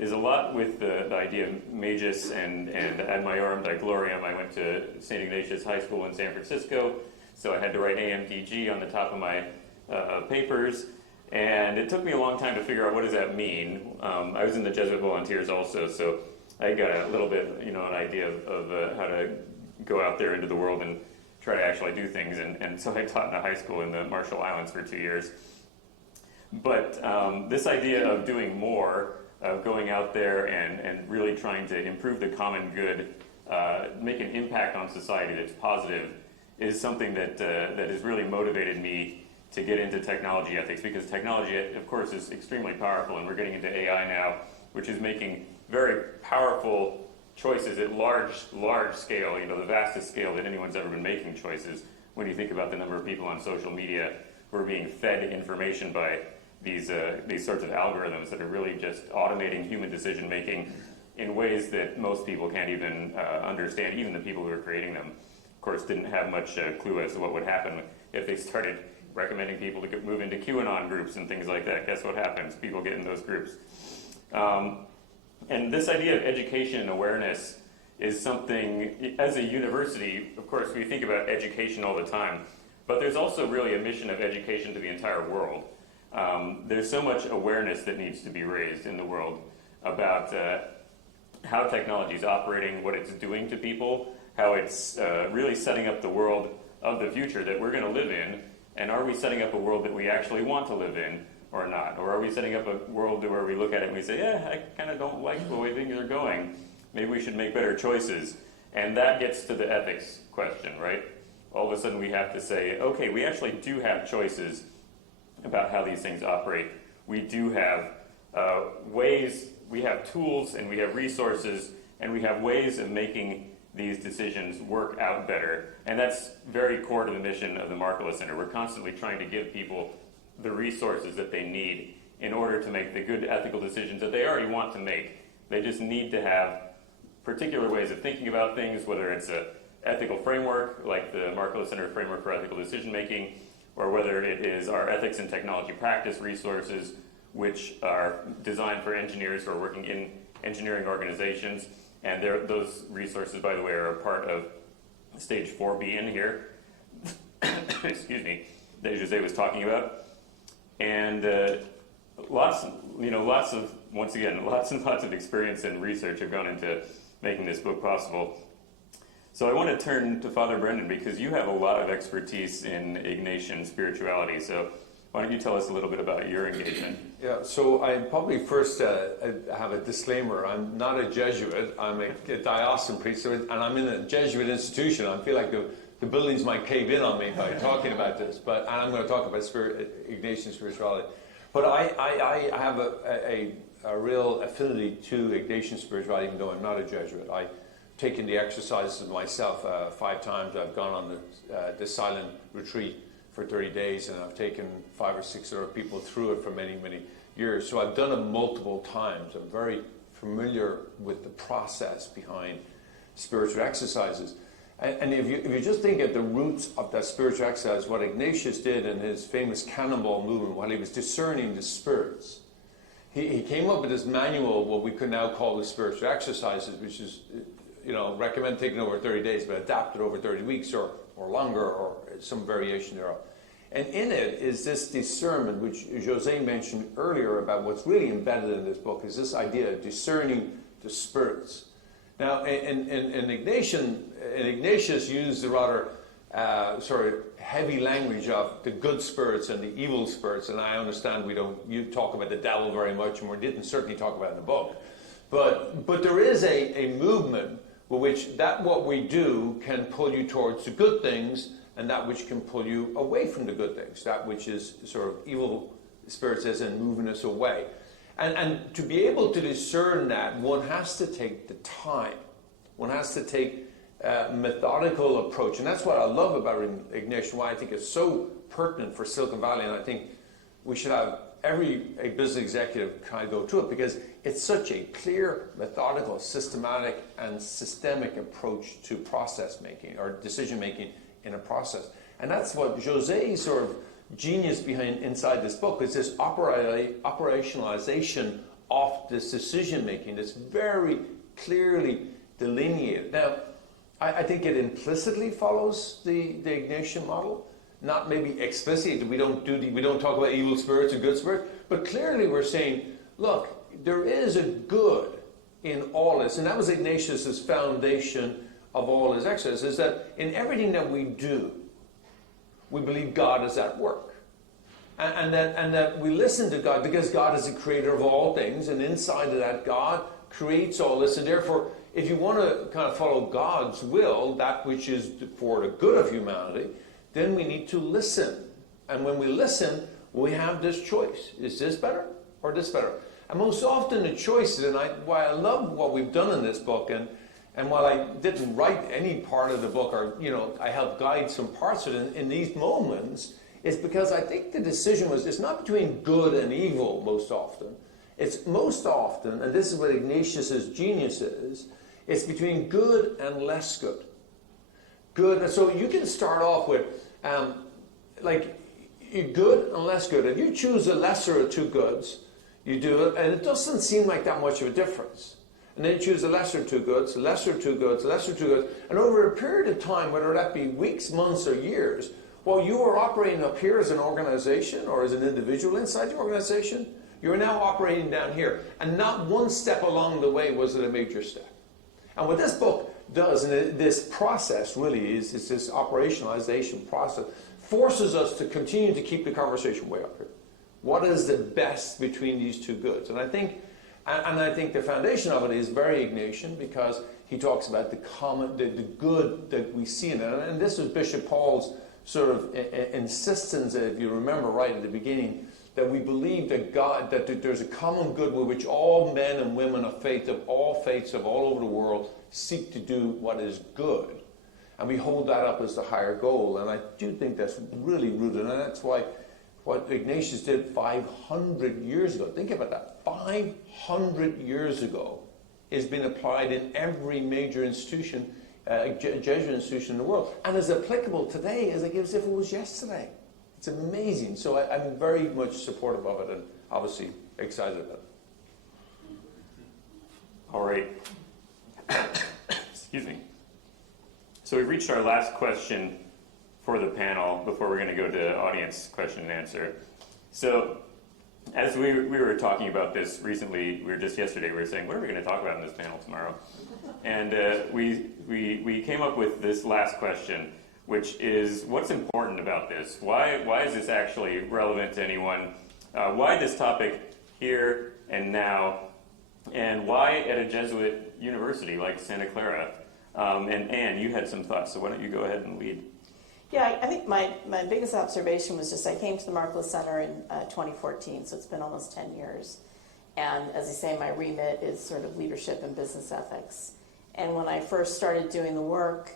is a lot with the idea of magis and ad maiorem di gloriam. I went to St. Ignatius High School in San Francisco, so I had to write AMDG on the top of my papers, and it took me a long time to figure out what does that mean. I was in the Jesuit volunteers also, so I got a little bit, you know, an idea of how to go out there into the world and try to actually do things, and so I taught in a high school in the Marshall Islands for 2 years. But this idea of doing more, of going out there and really trying to improve the common good, make an impact on society that's positive, is something that has really motivated me to get into technology ethics, because technology, of course, is extremely powerful, and we're getting into AI now, which is making very powerful choices at large scale, you know, the vastest scale that anyone's ever been making choices. When you think about the number of people on social media who are being fed information by these sorts of algorithms that are really just automating human decision making in ways that most people can't even understand, even the people who are creating them. Of course, didn't have much clue as to what would happen if they started recommending people to move into QAnon groups and things like that. Guess what happens? People get in those groups. And this idea of education and awareness is something, as a university, of course, we think about education all the time, but there's also really a mission of education to the entire world. There's so much awareness that needs to be raised in the world about how technology is operating, what it's doing to people, how it's really setting up the world of the future that we're going to live in, and are we setting up a world that we actually want to live in or not? Or are we setting up a world where we look at it and we say, yeah, I kind of don't like the way things are going. Maybe we should make better choices. And that gets to the ethics question, right? All of a sudden we have to say, okay, we actually do have choices about how these things operate. We do have ways, we have tools, and we have resources, and we have ways of making these decisions work out better. And that's very core to the mission of the Markkula Center. We're constantly trying to give people the resources that they need in order to make the good ethical decisions that they already want to make. They just need to have particular ways of thinking about things, whether it's an ethical framework, like the Markkula Center Framework for Ethical Decision Making, or whether it is our ethics and technology practice resources, which are designed for engineers who are working in engineering organizations. And those resources, by the way, are a part of stage 4B in here, excuse me, that José was talking about. And lots of, once again, lots and lots of experience and research have gone into making this book possible. So I want to turn to Father Brendan, because you have a lot of expertise in Ignatian spirituality. So why don't you tell us a little bit about your engagement? Yeah, so I probably first have a disclaimer. I'm not a Jesuit. I'm a diocesan priest, and I'm in a Jesuit institution. I feel like the buildings might cave in on me by talking about this, and I'm going to talk about Ignatian spirituality. But I have a real affinity to Ignatian spirituality, even though I'm not a Jesuit. I taken the exercises myself 5 times. I've gone on the silent retreat for 30 days, and I've taken 5 or 6 other people through it for many, many years. So I've done it multiple times. I'm very familiar with the process behind spiritual exercises. And if you just think at the roots of that spiritual exercise, what Ignatius did in his famous cannonball movement while he was discerning the spirits, he came up with this manual, what we could now call the spiritual exercises, which is, recommend taking over 30 days, but adapted over 30 weeks or longer, or some variation thereof. And in it is this discernment, which José mentioned earlier about what's really embedded in this book, is this idea of discerning the spirits. Now, Ignatius used the rather heavy language of the good spirits and the evil spirits, and I understand you talk about the devil very much, and we didn't certainly talk about it in the book. But there is a movement with which what we do can pull you towards the good things, and that which can pull you away from the good things, that which is sort of evil spirits as in moving us away. And to be able to discern that, one has to take the time. One has to take a methodical approach. And that's what I love about Ignatian, why I think it's so pertinent for Silicon Valley. And I think we should have every business executive kind of go through it, because it's such a clear, methodical, systematic, and systemic approach to process making or decision making in a process. And that's what José's sort of genius inside this book is, this operationalization of this decision making that's very clearly delineated. Now, I think it implicitly follows the Ignatian model, not maybe explicitly. We don't talk about evil spirits and good spirits, but clearly we're saying, look, there is a good in all this, and that was Ignatius's foundation of all his exercises, is that in everything that we do, we believe God is at work. And that we listen to God because God is the creator of all things, and inside of that, God creates all this. And therefore, if you want to kind of follow God's will, that which is for the good of humanity, then we need to listen. And when we listen, we have this choice. Is this better or this better? And most often the choices, and why I love what we've done in this book, and while I didn't write any part of the book, or I helped guide some parts of it in these moments, is because I think the decision it's not between good and evil most often. It's most often, and this is what Ignatius's genius is, it's between good and less good. Good, so you can start off with good and less good. If you choose the lesser of 2 goods, you do it, and it doesn't seem like that much of a difference. And then you choose the lesser 2 goods, lesser 2 goods, lesser 2 goods. And over a period of time, whether that be weeks, months, or years, while you are operating up here as an organization or as an individual inside the organization, you're now operating down here. And not one step along the way was it a major step. And what this book does, and this process really is this operationalization process, forces us to continue to keep the conversation way up here. What is the best between these 2 goods? And I think the foundation of it is very Ignatian, because he talks about the good that we see in it. And this is Bishop Paul's sort of insistence, if you remember right at the beginning, that we believe that that there's a common good with which all men and women of faith, of all faiths of all over the world, seek to do what is good. And we hold that up as the higher goal. And I do think that's really rooted. And that's why what Ignatius did 500 years ago, think about that, 500 years ago, has been applied in every major institution, Jesuit institution in the world, and is applicable today as if it was yesterday. It's amazing. So I'm very much supportive of it, and obviously excited about it. All right. Excuse me. So we've reached our last question for the panel before we're going to go to audience question and answer. So as we were talking about this recently, we were saying, what are we going to talk about in this panel tomorrow? And we came up with this last question, which is, what's important about this? Why is this actually relevant to anyone? Why this topic here and now? And why at a Jesuit university like Santa Clara? And Ann, you had some thoughts, so why don't you go ahead and lead? Yeah, I think my biggest observation was just I came to the Markkula Center in 2014, so it's been almost 10 years. And as I say, my remit is sort of leadership and business ethics. And when I first started doing the work,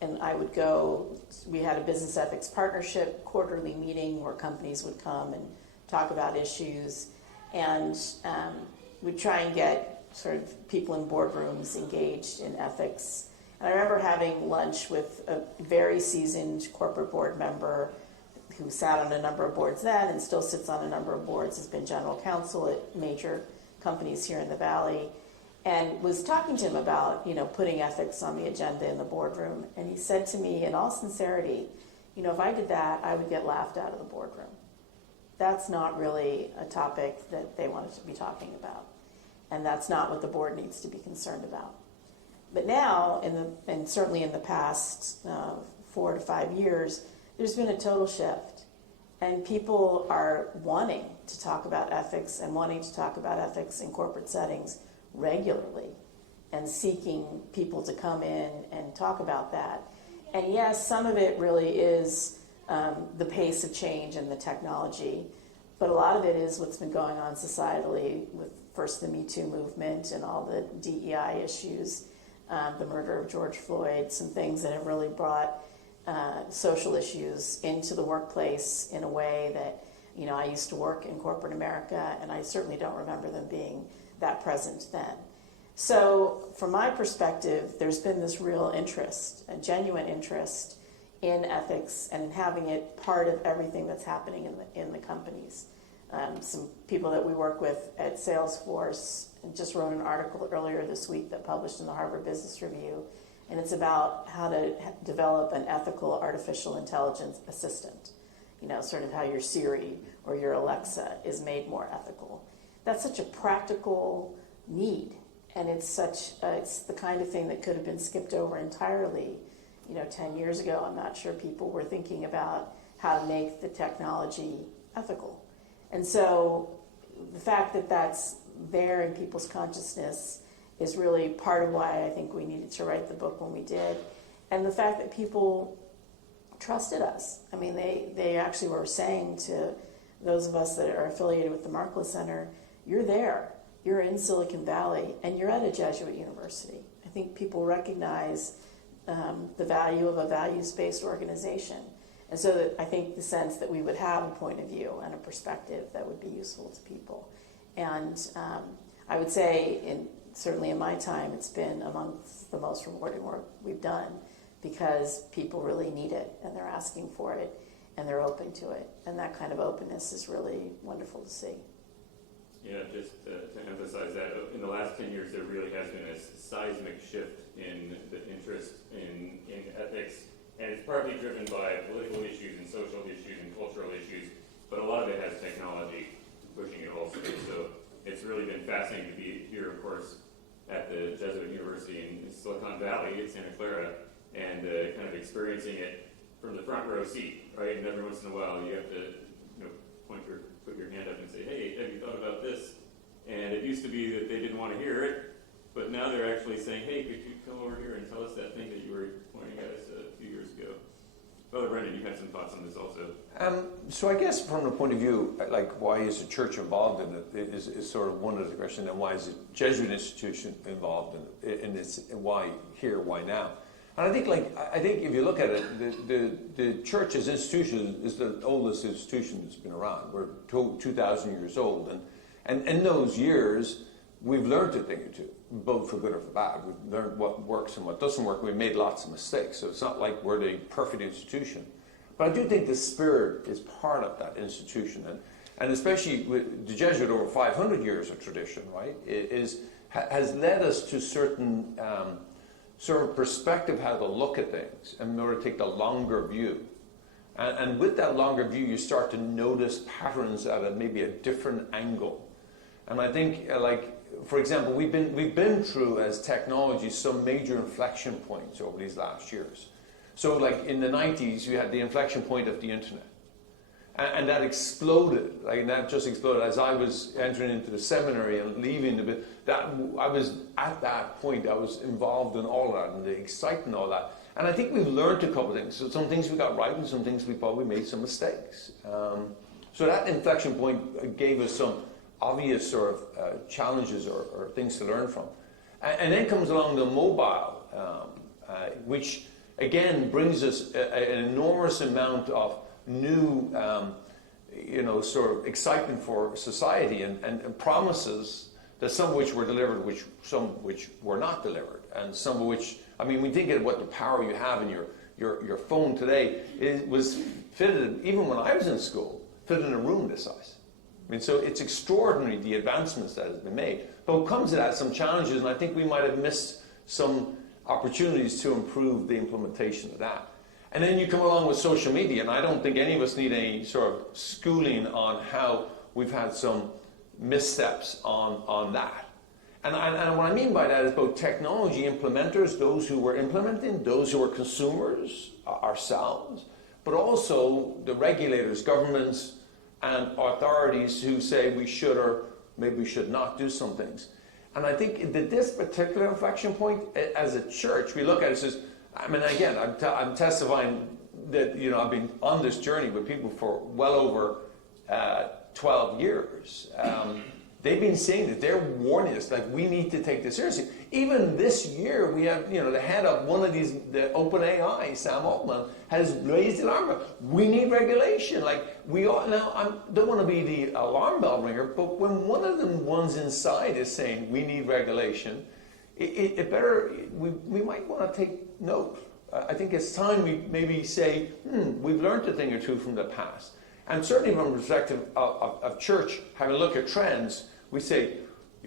and I would go, we had a business ethics partnership quarterly meeting where companies would come and talk about issues, and we'd try and get sort of people in boardrooms engaged in ethics. And I remember having lunch with a very seasoned corporate board member who sat on a number of boards then and still sits on a number of boards, has been general counsel at major companies here in the Valley, and was talking to him about, putting ethics on the agenda in the boardroom. And he said to me, in all sincerity, if I did that, I would get laughed out of the boardroom. That's not really a topic that they wanted to be talking about. And that's not what the board needs to be concerned about. But now, and certainly in the past 4 to 5 years, there's been a total shift. And people are wanting to talk about ethics and wanting to talk about ethics in corporate settings regularly and seeking people to come in and talk about that. And yes, some of it really is the pace of change and the technology, but a lot of it is what's been going on societally with first the Me Too movement and all the DEI issues, the murder of George Floyd, some things that have really brought social issues into the workplace in a way that, I used to work in corporate America, and I certainly don't remember them being that present then. So from my perspective, there's been this real interest, a genuine interest in ethics and in having it part of everything that's happening in the companies. Some people that we work with at Salesforce just wrote an article earlier this week that published in the Harvard Business Review, and it's about how to develop an ethical artificial intelligence assistant, sort of how your Siri or your Alexa is made more ethical. That's such a practical need, and it's the kind of thing that could have been skipped over entirely 10 years ago. I'm not sure people were thinking about how to make the technology ethical. And so the fact that that's there in people's consciousness is really part of why I think we needed to write the book when we did. And the fact that people trusted us. I mean, they actually were saying to those of us that are affiliated with the Markkula Center, you're there, you're in Silicon Valley, and you're at a Jesuit university. I think people recognize the value of a values-based organization. And so that I think the sense that we would have a point of view and a perspective that would be useful to people. And I would say, certainly in my time, it's been amongst the most rewarding work we've done because people really need it and they're asking for it and they're open to it. And that kind of openness is really wonderful to see. Yeah, just to emphasize that, in the last 10 years, there really has been a seismic shift in the interest in ethics, and it's partly driven by political issues and social issues and cultural issues, but a lot of it has technology pushing it also. So it's really been fascinating to be here, of course, at the Jesuit University in Silicon Valley, in Santa Clara, and kind of experiencing it from the front row seat, right? And every once in a while, you have to put your hand up and say, hey, have you thought about this? And it used to be that they didn't want to hear it, but now they're actually saying, hey, could you come over here and tell us that thing that you were pointing at us a few years ago? Brother Brendan, you had some thoughts on this also. So I guess from the point of view, like why is the church involved in it is sort of one of the questions, and why is the Jesuit institution involved in it, and it's why here, why now? And I think if you look at it, the church as institution is the oldest institution that's been around. We're 2,000 years old, and in those years, we've learned a thing or two, both for good or for bad. We've learned what works and what doesn't work. We've made lots of mistakes, so it's not like we're the perfect institution. But I do think the spirit is part of that institution, and especially with the Jesuit over 500 years of tradition, right, has led us to certain sort of perspective how to look at things in order to take the longer view. And with that longer view, you start to notice patterns at maybe a different angle. And I think, for example, we've been through as technology some major inflection points over these last years. So like in the 90s, you had the inflection point of the internet. And that exploded, and that just exploded. As I was entering into the seminary and leaving the bit, I was at that point, I was involved in all that and the excitement and all that. And I think we've learned a couple of things. So some things we got right and some things we probably made some mistakes. So that inflection point gave us some obvious sort of challenges or things to learn from. And then comes along the mobile, which again brings us an enormous amount of new, sort of excitement for society and promises that some of which were delivered, some which were not delivered, and some of which, I mean, when you think of what the power you have in your phone today, it was fitted, even when I was in school, fitted in a room this size. I mean, so it's extraordinary the advancements that have been made. But what comes to that, some challenges, and I think we might have missed some opportunities to improve the implementation of that. And then you come along with social media, and I don't think any of us need any sort of schooling on how we've had some missteps on that. And what I mean by that is both technology implementers, those who were implementing, those who were consumers, ourselves, but also the regulators, governments, and authorities who say we should or maybe we should not do some things. And I think that this particular inflection point, as a church, we look at it and says, I mean, again, I'm testifying that, I've been on this journey with people for well over 12 years. They've been saying that they're warning us that we need to take this seriously. Even this year, we have, the head of one of these, the OpenAI, Sam Altman, has raised the alarm. We need regulation. Like, we ought, now, I don't want to be the alarm bell ringer, but when one of the ones inside is saying we need regulation, it better, we might want to take note. I think it's time we maybe say, we've learned a thing or two from the past. And certainly from the perspective of church, having a look at trends, we say,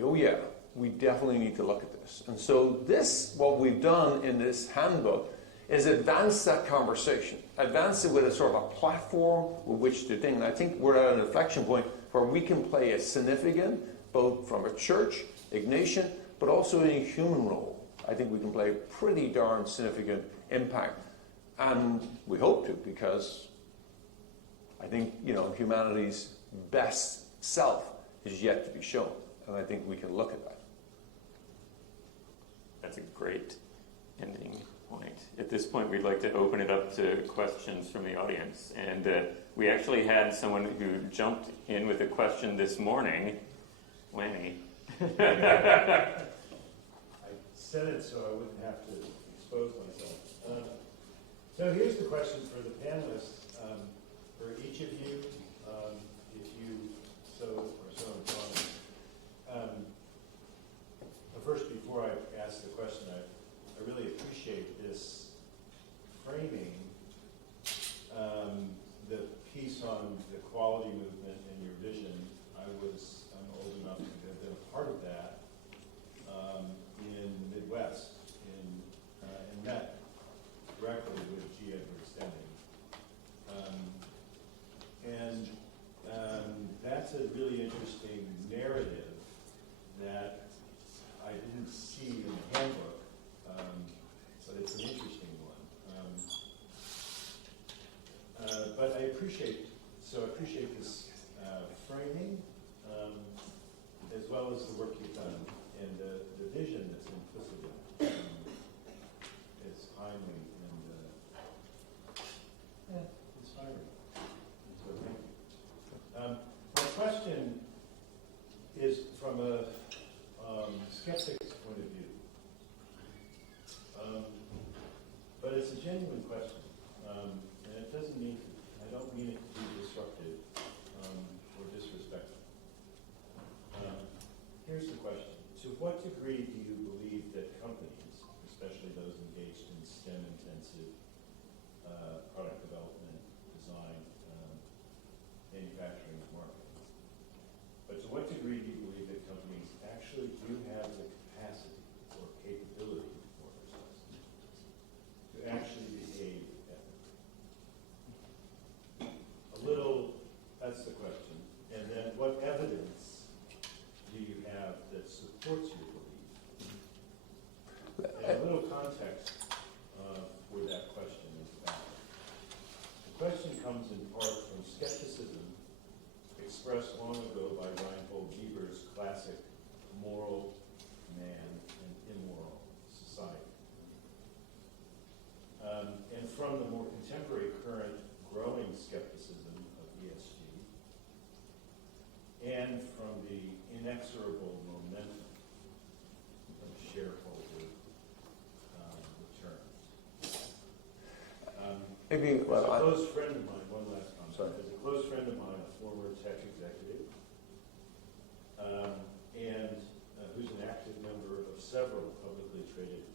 oh yeah, we definitely need to look at this. And so what we've done in this handbook is advance that conversation, advance it with a sort of a platform with which to think. And I think we're at an inflection point where we can play a significant, both from a church, Ignatian, but also in a human role. I think we can play a pretty darn significant impact. And we hope to, because I think, humanity's best self is yet to be shown. And I think we can look at that. That's a great ending point. At this point, we'd like to open it up to questions from the audience. And we actually had someone who jumped in with a question this morning. Lanny. I said it so I wouldn't have to expose myself. So here's the question for the panelists. For each of you, if you so inclined. But first, before I ask the question, I really appreciate this framing, the piece on the quality movement and your vision. I'm old enough to have been a part of that in the Midwest, and met directly with G. Edward Stemming. That's a really interesting narrative that I didn't see in the handbook, but it's an interesting one. But I appreciate this framing, as well as the work you've done and the vision that's implicit in it. It's timely and inspiring. So thank you. My question is from a skeptic's point of view. But it's a genuine question. And it doesn't mean, I don't mean it to be disruptive or disrespectful. Here's the question. To what degree do you believe that companies, especially those engaged in STEM-intensive product development, design, manufacturing, and marketing, but to what degree do you believe that companies actually do have the capacity or capability, more precisely, to actually behave ethically? That's the question. And then what evidence do you have that supports your belief? And a little context for that question is about. The question comes in part from skepticism expressed long ago by Reinhold Niebuhr's classic Moral Man and Immoral Society. And from the more contemporary current growing skepticism of ESG, and from the inexorable momentum of shared maybe, As well, a close friend of mine, one last comment. Sorry. As a close friend of mine, a former tech executive, and who's an active member of several publicly traded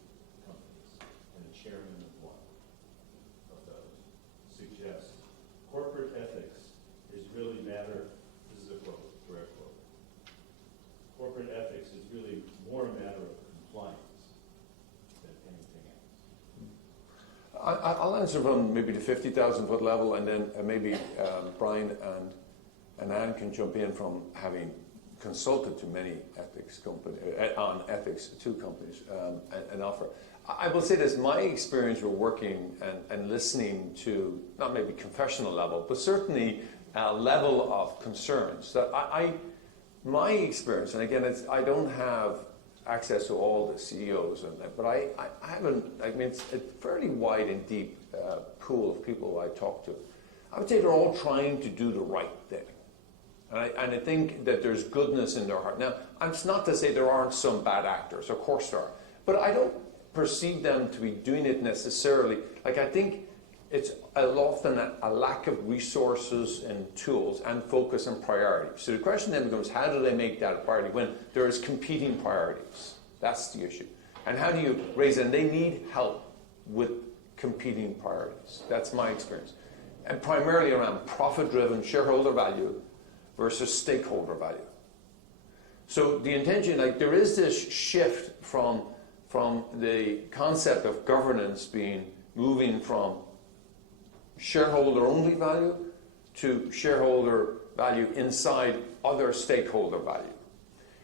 companies, and the chairman of one of those, suggests corporate ethics is really matter, this is a quote, direct quote, corporate ethics is really more a matter of compliance than anything else. I'll answer from maybe the 50,000 foot level, and then maybe Brian and Ann can jump in from having consulted to many ethics companies, on ethics to companies and offer. I will say this, my experience with working and listening to, not maybe confessional level, but certainly a level of concerns that my experience, and again, I don't have access to all the CEOs, but I haven't, I mean, it's a fairly wide and deep pool of people I talk to. I would say they're all trying to do the right thing. And I think that there's goodness in their heart. Now, it's not to say there aren't some bad actors, of course there are, but I don't perceive them to be doing it necessarily. Like, I think it's often a lack of resources and tools and focus and priority. So the question then becomes, how do they make that a priority when there is competing priorities? That's the issue. And how do you raise it? And they need help with competing priorities. That's my experience. And primarily around profit-driven shareholder value versus stakeholder value. So the intention, like, there is this shift from the concept of governance moving from shareholder-only value to shareholder value inside other stakeholder value.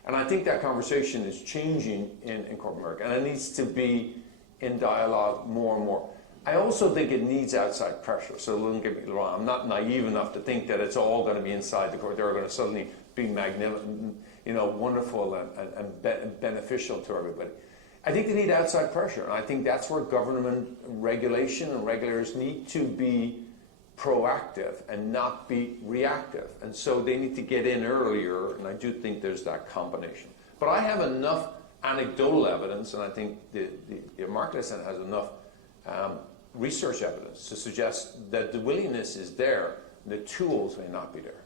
And I think that conversation is changing in corporate America, and it needs to be in dialogue more and more. I also think it needs outside pressure, so don't get me wrong. I'm not naive enough to think that it's all going to be inside the court. They're going to suddenly be magnificent, wonderful and beneficial to everybody. I think they need outside pressure, and I think that's where government regulation and regulators need to be proactive and not be reactive. And so they need to get in earlier, and I do think there's that combination. But I have enough anecdotal evidence, and I think the Markkula Center has enough research evidence to suggest that the willingness is there, the tools may not be there.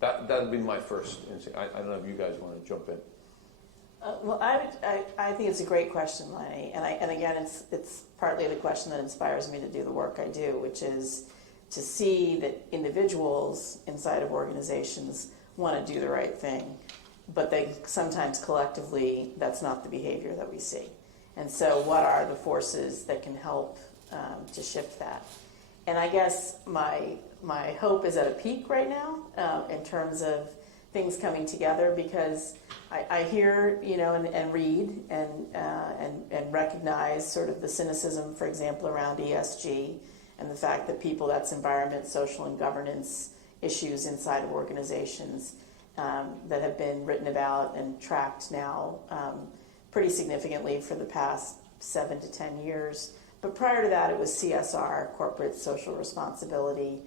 That would be my first instinct. I don't know if you guys want to jump in. Well, I think it's a great question, Lenny, and again, it's partly the question that inspires me to do the work I do, which is to see that individuals inside of organizations want to do the right thing, but they sometimes collectively, that's not the behavior that we see. And so what are the forces that can help to shift that? And I guess my hope is at a peak right now in terms of things coming together, because I hear, and read and recognize sort of the cynicism, for example, around ESG and the fact that that's environment, social, and governance issues inside of organizations that have been written about and tracked now pretty significantly for the past 7 to 10 years. But prior to that, it was CSR, corporate social responsibility,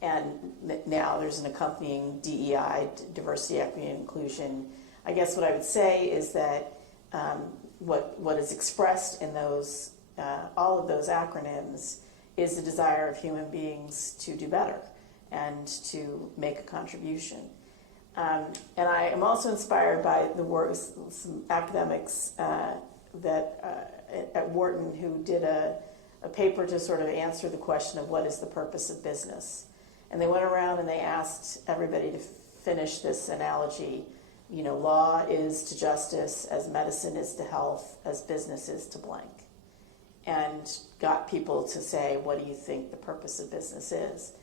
and now there's an accompanying DEI, diversity, equity, and inclusion. I guess what I would say is that what is expressed in those all of those acronyms is the desire of human beings to do better and to make a contribution. And I am also inspired by the work, some academics at Wharton who did a paper to sort of answer the question of what is the purpose of business. And they went around and they asked everybody to finish this analogy. Law is to justice as medicine is to health, as business is to blank. And got people to say, what do you think the purpose of business is?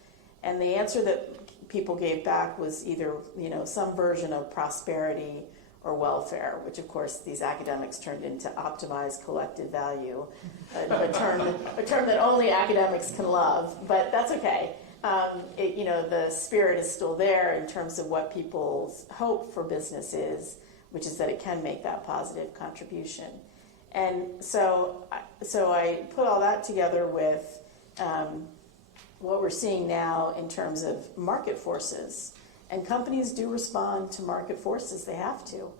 And the answer that people gave back was either, some version of prosperity or welfare, which of course these academics turned into optimized collective value, a term that only academics can love, but that's okay. The spirit is still there in terms of what people's hope for business is, which is that it can make that positive contribution. And so I put all that together with what we're seeing now in terms of market forces. And companies do respond to market forces, they have to.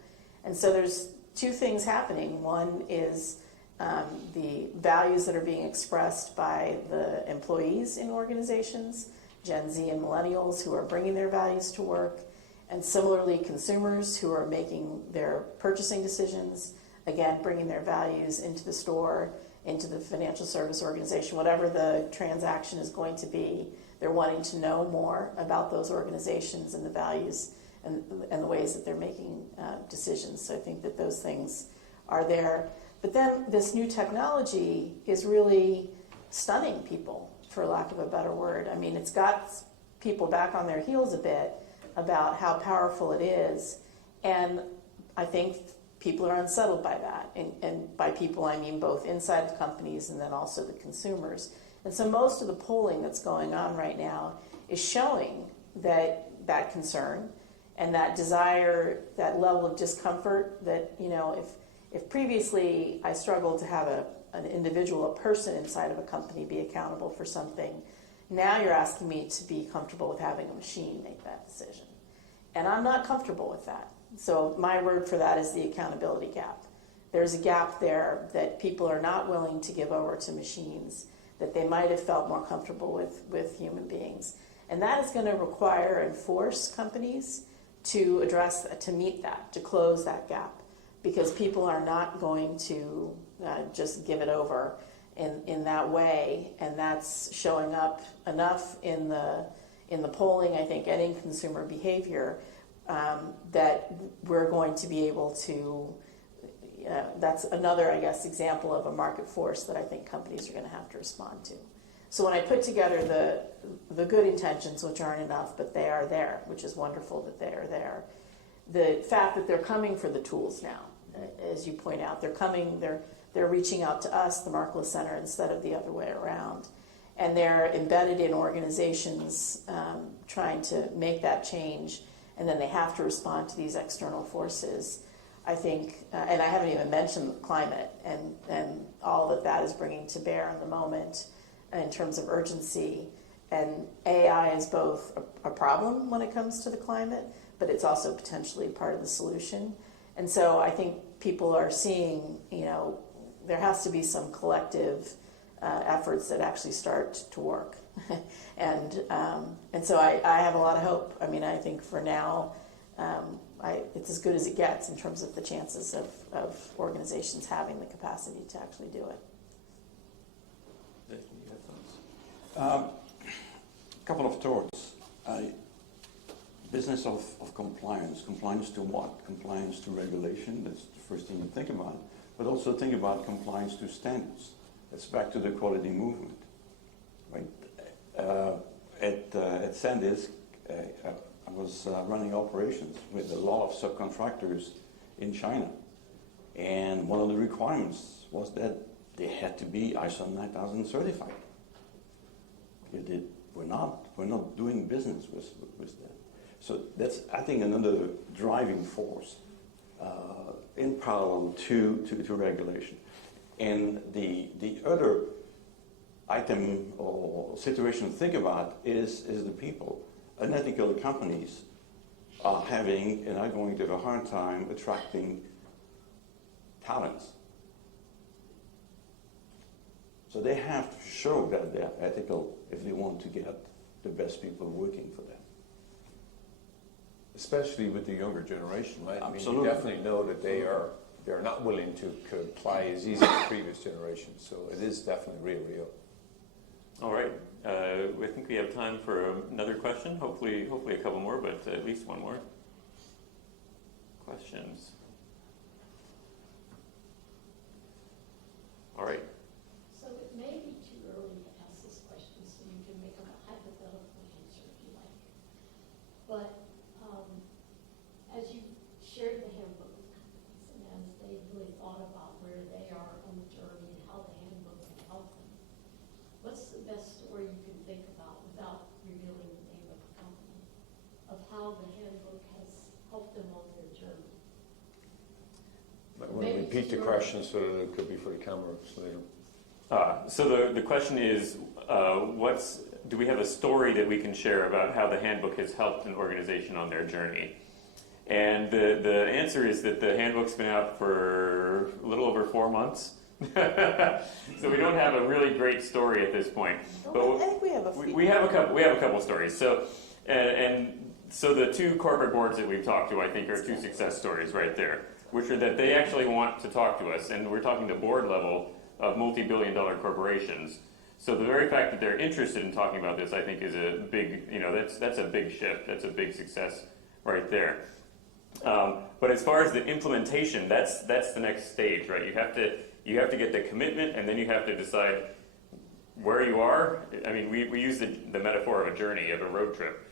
And so there's two things happening. One is the values that are being expressed by the employees in organizations, Gen Z and millennials who are bringing their values to work, and similarly consumers who are making their purchasing decisions, again, bringing their values into the store, into the financial service organization, whatever the transaction is going to be. They're wanting to know more about those organizations and the values and the ways that they're making decisions. So I think that those things are there. But then this new technology is really stunning people, for lack of a better word. I mean, it's got people back on their heels a bit about how powerful it is. And I think people are unsettled by that. And by people, I mean both inside the companies and then also the consumers. And so most of the polling that's going on right now is showing that concern and that desire, that level of discomfort that, you know, if previously I struggled to have an individual, a person inside of a company be accountable for something, now you're asking me to be comfortable with having a machine make that decision. And I'm not comfortable with that. So my word for that is the accountability gap. There's a gap there that people are not willing to give over to machines that they might have felt more comfortable with human beings. And that is going to require and force companies to address, to meet that, to close that gap, because people are not going to just give it over in that way, and that's showing up enough in the polling, I think, and in consumer behavior that we're going to be able to. That's another, I guess, example of a market force that I think companies are going to have to respond to. So when I put together the good intentions, which aren't enough, but they are there, which is wonderful that they are there, the fact that they're coming for the tools now, as you point out, they're reaching out to us, the Markkula Center, instead of the other way around. And they're embedded in organizations trying to make that change, and then they have to respond to these external forces. I think, and I haven't even mentioned climate and all that is bringing to bear in the moment in terms of urgency. And AI is both a problem when it comes to the climate, but it's also potentially part of the solution. And so I think people are seeing, you know, there has to be some collective efforts that actually start to work. and so I have a lot of hope. I mean, I think for now, it's as good as it gets in terms of the chances of organizations having the capacity to actually do it. You have thoughts? A couple of thoughts. Business of compliance. Compliance to what? Compliance to regulation. That's the first thing you think about. But also think about compliance to standards. That's back to the quality movement. Right? At Sandisk, I was running operations with a lot of subcontractors in China. And one of the requirements was that they had to be ISO 9000 certified. We're not doing business with that. So that's, I think, another driving force in parallel to regulation. And the other item or situation to think about is the people. Unethical companies are having and are going to have a hard time attracting talents. So they have to show that they're ethical if they want to get the best people working for them. Especially with the younger generation, right? Absolutely. I mean, you definitely know that they're not willing to comply as easy as previous generations. So it is definitely real. All right. I think we have time for another question. Hopefully a couple more, but at least one more. Questions? All right. So it may be too early to ask this question, so you can make a hypothetical answer if you like. But as you shared the handbook with companies and as they really thought about where they are on the journey and how the handbook can help them, what's the best story you can think about without revealing the name of the company of how the handbook has helped them on their journey? I want to repeat the question so that it could be for the cameras later. So the question is, do we have a story that we can share about how the handbook has helped an organization on their journey? And the answer is that the handbook's been out for a little over 4 months. So we don't have a really great story at this point. I think we have a few. We have a couple stories. So so the two corporate boards that we've talked to, I think, are two success stories right there, which are that they actually want to talk to us, and we're talking to board level of multi-billion-dollar corporations. So the very fact that they're interested in talking about this, I think, is a big, that's a big shift. That's a big success right there. But as far as the implementation, that's the next stage, right? You have to get the commitment, and then you have to decide where you are. I mean, we use the metaphor of a journey, of a road trip.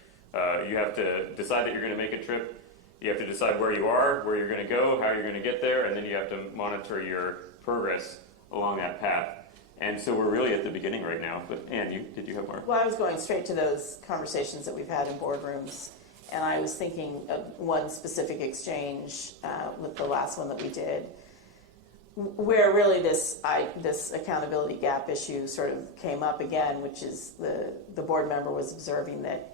You have to decide that you're going to make a trip. You have to decide where you are, where you're going to go, how you're going to get there, and then you have to monitor your progress along that path. And so we're really at the beginning right now. But Ann, did you have more? Well, I was going straight to those conversations that we've had in boardrooms, and I was thinking of one specific exchange with the last one that we did, where really this accountability gap issue sort of came up again, which is the board member was observing that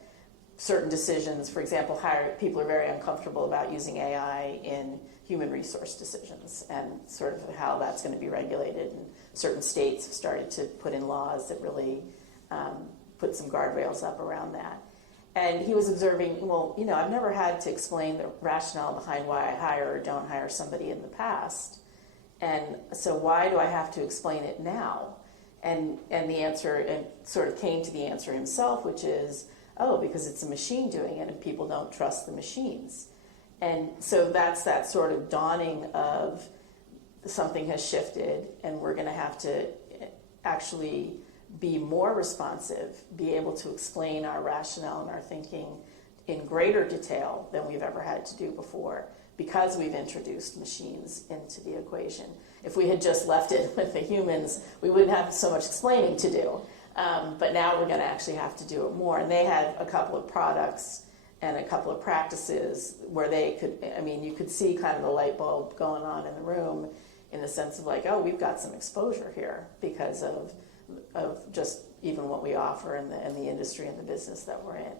certain decisions, for example, people are very uncomfortable about using AI in human resource decisions and sort of how that's going to be regulated. And certain states have started to put in laws that really put some guardrails up around that. And he was observing, well, I've never had to explain the rationale behind why I hire or don't hire somebody in the past. And so why do I have to explain it now? And the answer, and sort of came to the answer himself, which is, because it's a machine doing it and people don't trust the machines. And so that's that sort of dawning of something has shifted and we're going to have to actually be more responsive, be able to explain our rationale and our thinking in greater detail than we've ever had to do before, because we've introduced machines into the equation. If we had just left it with the humans, we wouldn't have so much explaining to do. But now we're going to actually have to do it more. And they had a couple of products and a couple of practices where they could, you could see kind of the light bulb going on in the room in the sense of like, we've got some exposure here because of just even what we offer and the industry and the business that we're in.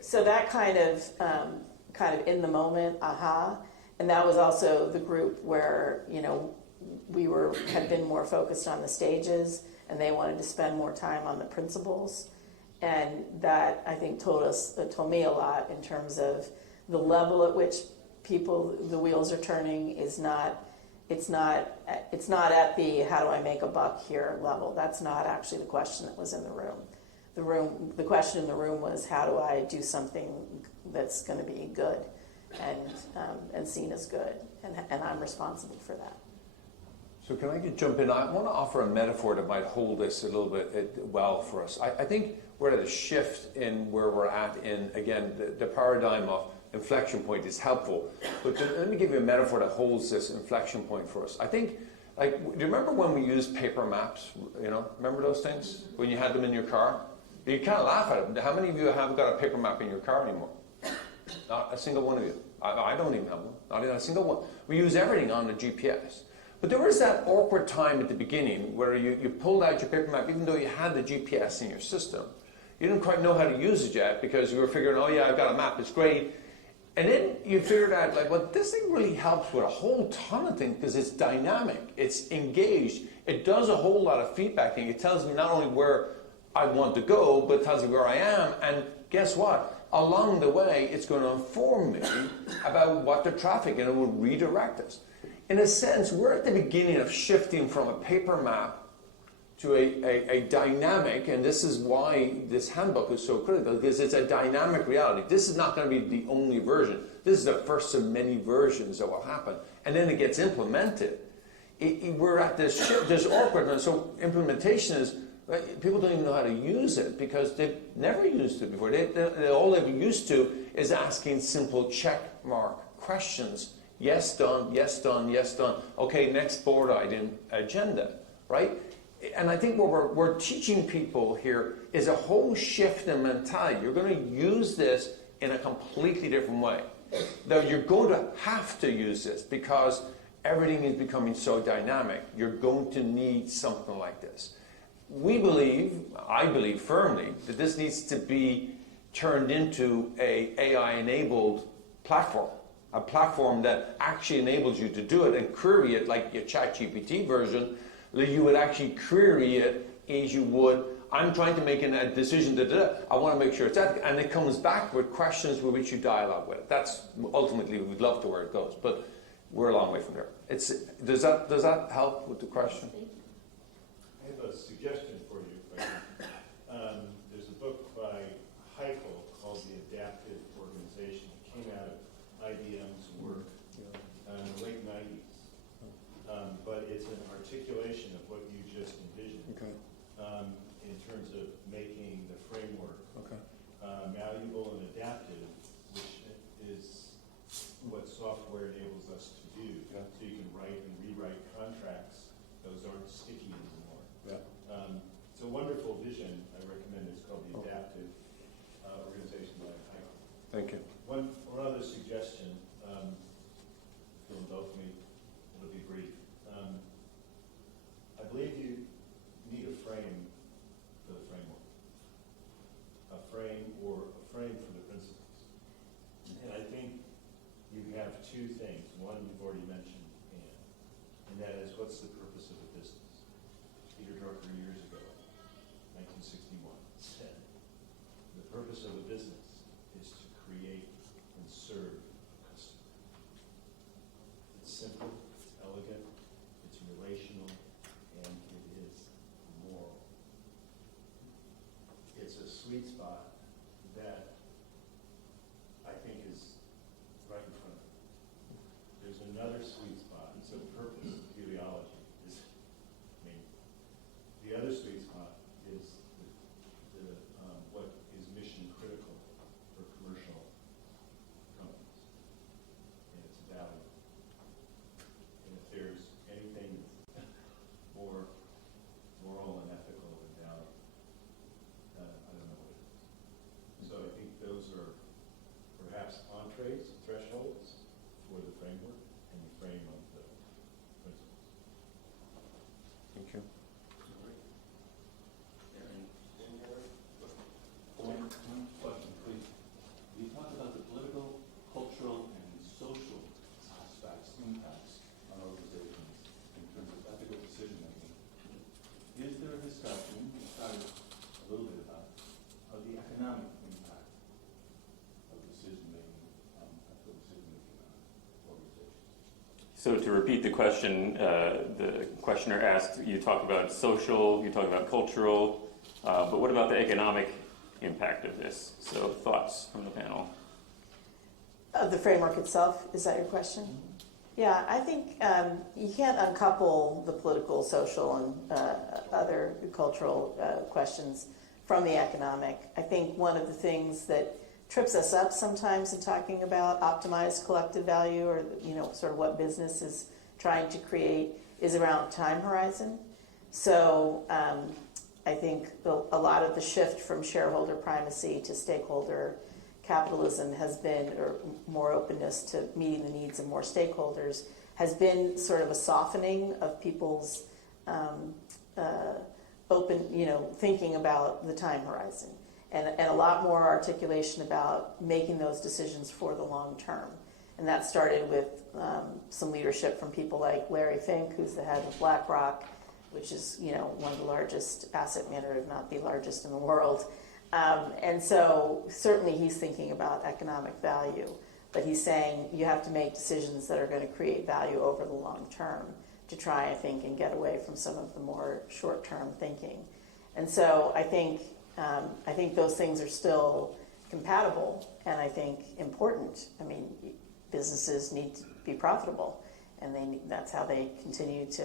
So that kind of in the moment, and that was also the group where, we had been more focused on the stages and they wanted to spend more time on the principles. And that, I think, told me a lot in terms of the level at which the wheels are turning is not, it's not at the how do I make a buck here level. That's not actually the question that was in the room. The question in the room was, how do I do something that's going to be good and seen as good, and I'm responsible for that. So can I jump in? I want to offer a metaphor that might hold this a little bit well for us. I think we're at a shift in where we're at in, again, the paradigm of inflection point is helpful. But let me give you a metaphor that holds this inflection point for us. I think, do you remember when we used paper maps? Remember those things? When you had them in your car? You kind of laugh at them. How many of you have got a paper map in your car anymore? Not a single one of you. I don't even have one. Not even a single one. We use everything on the GPS. But there was that awkward time at the beginning where you pulled out your paper map, even though you had the GPS in your system. You didn't quite know how to use it yet because you were figuring, I've got a map, it's great. And then you figured out, this thing really helps with a whole ton of things because it's dynamic, it's engaged, it does a whole lot of feedback, and it tells me not only where I want to go, but it tells me where I am, and guess what? Along the way, it's going to inform me about what the traffic, and it will redirect us. In a sense, we're at the beginning of shifting from a paper map to a dynamic, and this is why this handbook is so critical, because it's a dynamic reality. This is not going to be the only version. This is the first of many versions that will happen. And then it gets implemented. We're at this shift, this awkwardness. So implementation is, people don't even know how to use it because they've never used it before. All they've been used to is asking simple check mark questions. Yes, done, yes, done, yes, done. Okay, next board item, agenda, right? And I think what we're teaching people here is a whole shift in mentality. You're going to use this in a completely different way. Now, you're going to have to use this because everything is becoming so dynamic. You're going to need something like this. I believe firmly, that this needs to be turned into an AI-enabled platform. A platform that actually enables you to do it and query it like your ChatGPT version, Like you would actually query it as you would, I'm trying to make a decision that I want to make sure it's ethical, and it comes back with questions with which you dialogue with it. That's ultimately we'd love to where it goes, but we're a long way from there. Does that help with the question? I have a suggestion for you. If I can. There's a book by Heifel called The Adaptive Organization. It came out of IBM's work in the late 90s. But it's an articulation of what you just envisioned in terms of making the framework malleable and adaptive, which is what software enables us to do. So you can write and rewrite contracts. Those aren't sticky anymore. It's a wonderful vision. I recommend it. It's called The Adaptive Organization by Heifel. Thank you. One other suggestion, if you'll indulge me, it'll be brief. I believe you need a frame for the framework, a frame for the principles. And I think you have two things. One you've already mentioned, Ann, and that is, what's the purpose of a business? Peter Drucker years ago, 1961, said, the purpose of a business is to create and serve a customer. It's simple, it's elegant, it's relational, and it is moral. It's a sweet spot that I think is right in front of it. There's another sweet spot. It's a purpose. Teleology is, the other sweet spot is what is mission critical for commercial companies, and it's value. And if there's anything more moral and ethical than value, I don't know what it is. So I think those are perhaps entrees, thresholds for the framework and the frame of the principles. Thank you. One question, please. You talked about the political, cultural, and social aspects, impacts on organizations in terms of ethical decision making. Is there a discussion, you started a little bit about, of the economic impact of decision making, ethical decision making on organizations? So to repeat the question, the questioner asked, you talked about social, you talked about cultural, but what about the economic impact of this? So thoughts from the panel. Of the framework itself, is that your question? Yeah, I think you can't uncouple the political, social, and other cultural questions from the economic. I think one of the things that trips us up sometimes in talking about optimized collective value, or sort of what business is trying to create, is around time horizon. So I think a lot of the shift from shareholder primacy to stakeholder capitalism has been, or more openness to meeting the needs of more stakeholders, has been sort of a softening of people's thinking about the time horizon, and a lot more articulation about making those decisions for the long term. And that started with some leadership from people like Larry Fink, who's the head of BlackRock, which is one of the largest asset managers, if not the largest in the world. And so certainly he's thinking about economic value, but he's saying you have to make decisions that are going to create value over the long term to try, I think, and get away from some of the more short-term thinking. And so I think those things are still compatible, and I think important. I mean, businesses need to be profitable, and that's how they continue to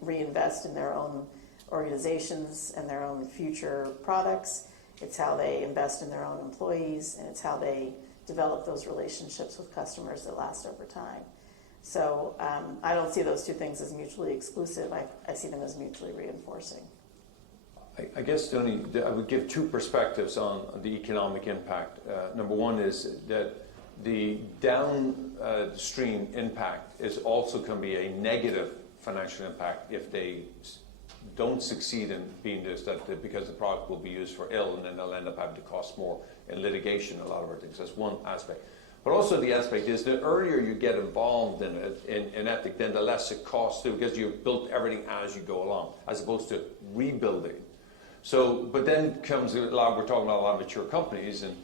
reinvest in their own organizations and their own future products. It's how they invest in their own employees, and it's how they develop those relationships with customers that last over time. So I don't see those two things as mutually exclusive. I see them as mutually reinforcing. I guess I would give two perspectives on the economic impact. Number one is that the downstream impact can be a negative financial impact if they don't succeed in being this, because the product will be used for ill, and then they'll end up having to cost more in litigation, a lot of our things. That's one aspect. But also the aspect is the earlier you get involved in it, in ethic, then the less it costs too, because you've built everything as you go along, as opposed to rebuilding. So, but then comes a lot, we're talking about a lot of mature companies, and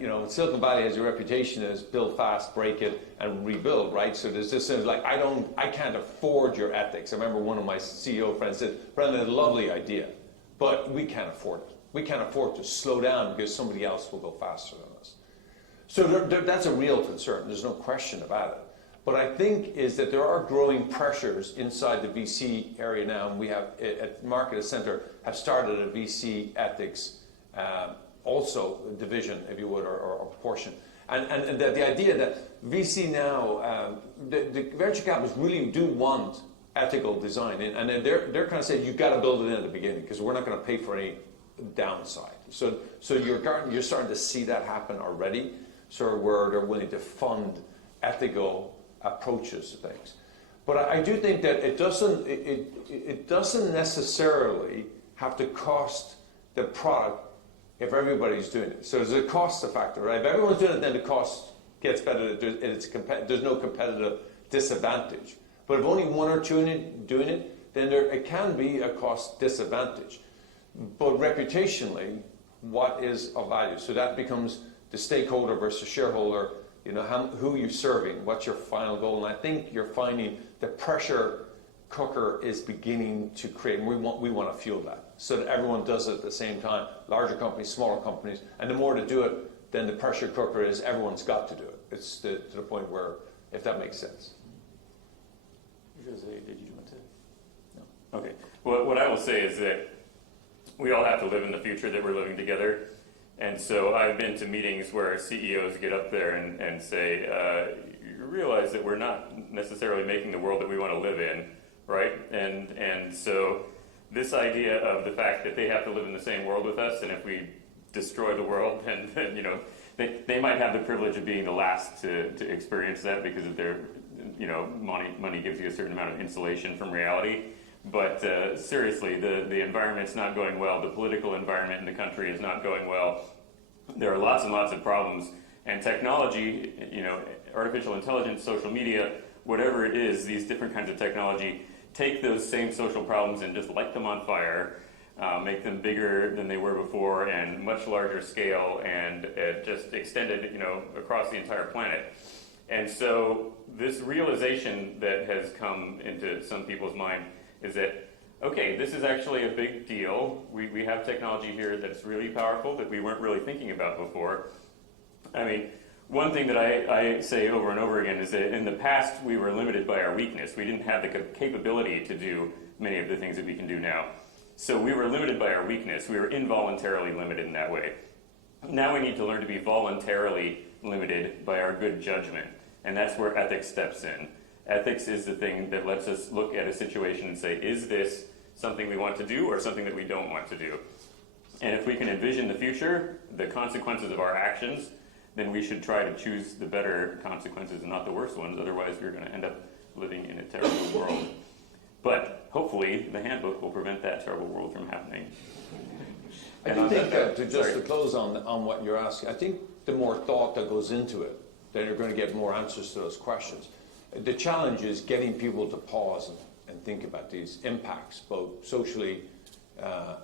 you know, Silicon Valley has a reputation as build fast, break it, and rebuild, right? So there's this thing like, I can't afford your ethics. I remember one of my CEO friends said, Brendan, a lovely idea, but we can't afford it. We can't afford to slow down because somebody else will go faster than us. So that's a real concern. There's no question about it. But I think is that there are growing pressures inside the VC area now, and we have at Markkula Center have started a VC ethics also division, if you would, or portion. And the idea that VC now, the venture capitalists really do want ethical design, and they're kind of saying you've got to build it in at the beginning because we're not going to pay for any downside. So you're starting to see that happen already, sort of where they're willing to fund ethical approaches to things. But I do think that it doesn't necessarily have to cost the product if everybody's doing it. So there's a cost factor, right? If everyone's doing it, then the cost gets better. There's no competitive disadvantage. But if only one or two doing it, then it can be a cost disadvantage. But reputationally, what is of value? So that becomes the stakeholder versus shareholder. You know, who you're serving, what's your final goal? And I think you're finding the pressure cooker is beginning to create, and we want to fuel that so that everyone does it at the same time, larger companies, smaller companies, and the more to do it, then the pressure cooker is everyone's got to do it. It's to the point where, if that makes sense. José, did you want to? No. Okay. Well, what I will say is that we all have to live in the future that we're living together. And so I've been to meetings where CEOs get up there and say, you realize that we're not necessarily making the world that we want to live in, right? And so this idea of the fact that they have to live in the same world with us, and if we destroy the world, then you know, they might have the privilege of being the last to experience that because of their, you know, money gives you a certain amount of insulation from reality. But seriously, the environment's not going well. The political environment in the country is not going well. There are lots and lots of problems. And technology, you know, artificial intelligence, social media, whatever it is, these different kinds of technology, take those same social problems and just light them on fire, make them bigger than they were before and much larger scale, and just extended, you know, across the entire planet. And so this realization that has come into some people's mind is that, okay, this is actually a big deal. We have technology here that's really powerful that we weren't really thinking about before. I mean, one thing that I say over and over again is that in the past we were limited by our weakness. We didn't have the capability to do many of the things that we can do now. So we were limited by our weakness. We were involuntarily limited in that way. Now we need to learn to be voluntarily limited by our good judgment. And that's where ethics steps in. Ethics is the thing that lets us look at a situation and say, is this something we want to do or something that we don't want to do? And if we can envision the future, the consequences of our actions, then we should try to choose the better consequences and not the worst ones. Otherwise, we're going to end up living in a terrible world. But hopefully, the handbook will prevent that terrible world from happening. I do think that, to close on what you're asking, I think the more thought that goes into it, then you're going to get more answers to those questions. The challenge is getting people to pause and think about these impacts, both socially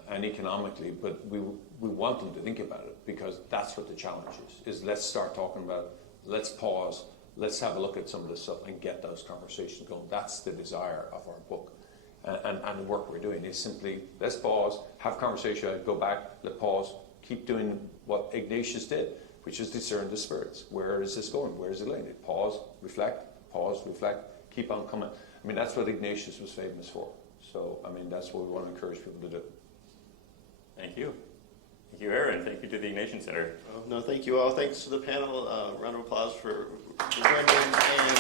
and economically, but we want them to think about it because that's what the challenge is let's start talking about it, let's pause, let's have a look at some of this stuff and get those conversations going. That's the desire of our book. And the work we're doing is simply, let's pause, have conversation, go back, let's pause, keep doing what Ignatius did, which is discern the spirits. Where is this going? Where is it leading? Pause, reflect, keep on coming. I mean, that's what Ignatius was famous for. So, I mean, that's what we want to encourage people to do. Thank you. Thank you, Aaron. Thank you to the Ignatian Center. No, thank you all. Thanks to the panel. Round of applause for Brendan and Brian.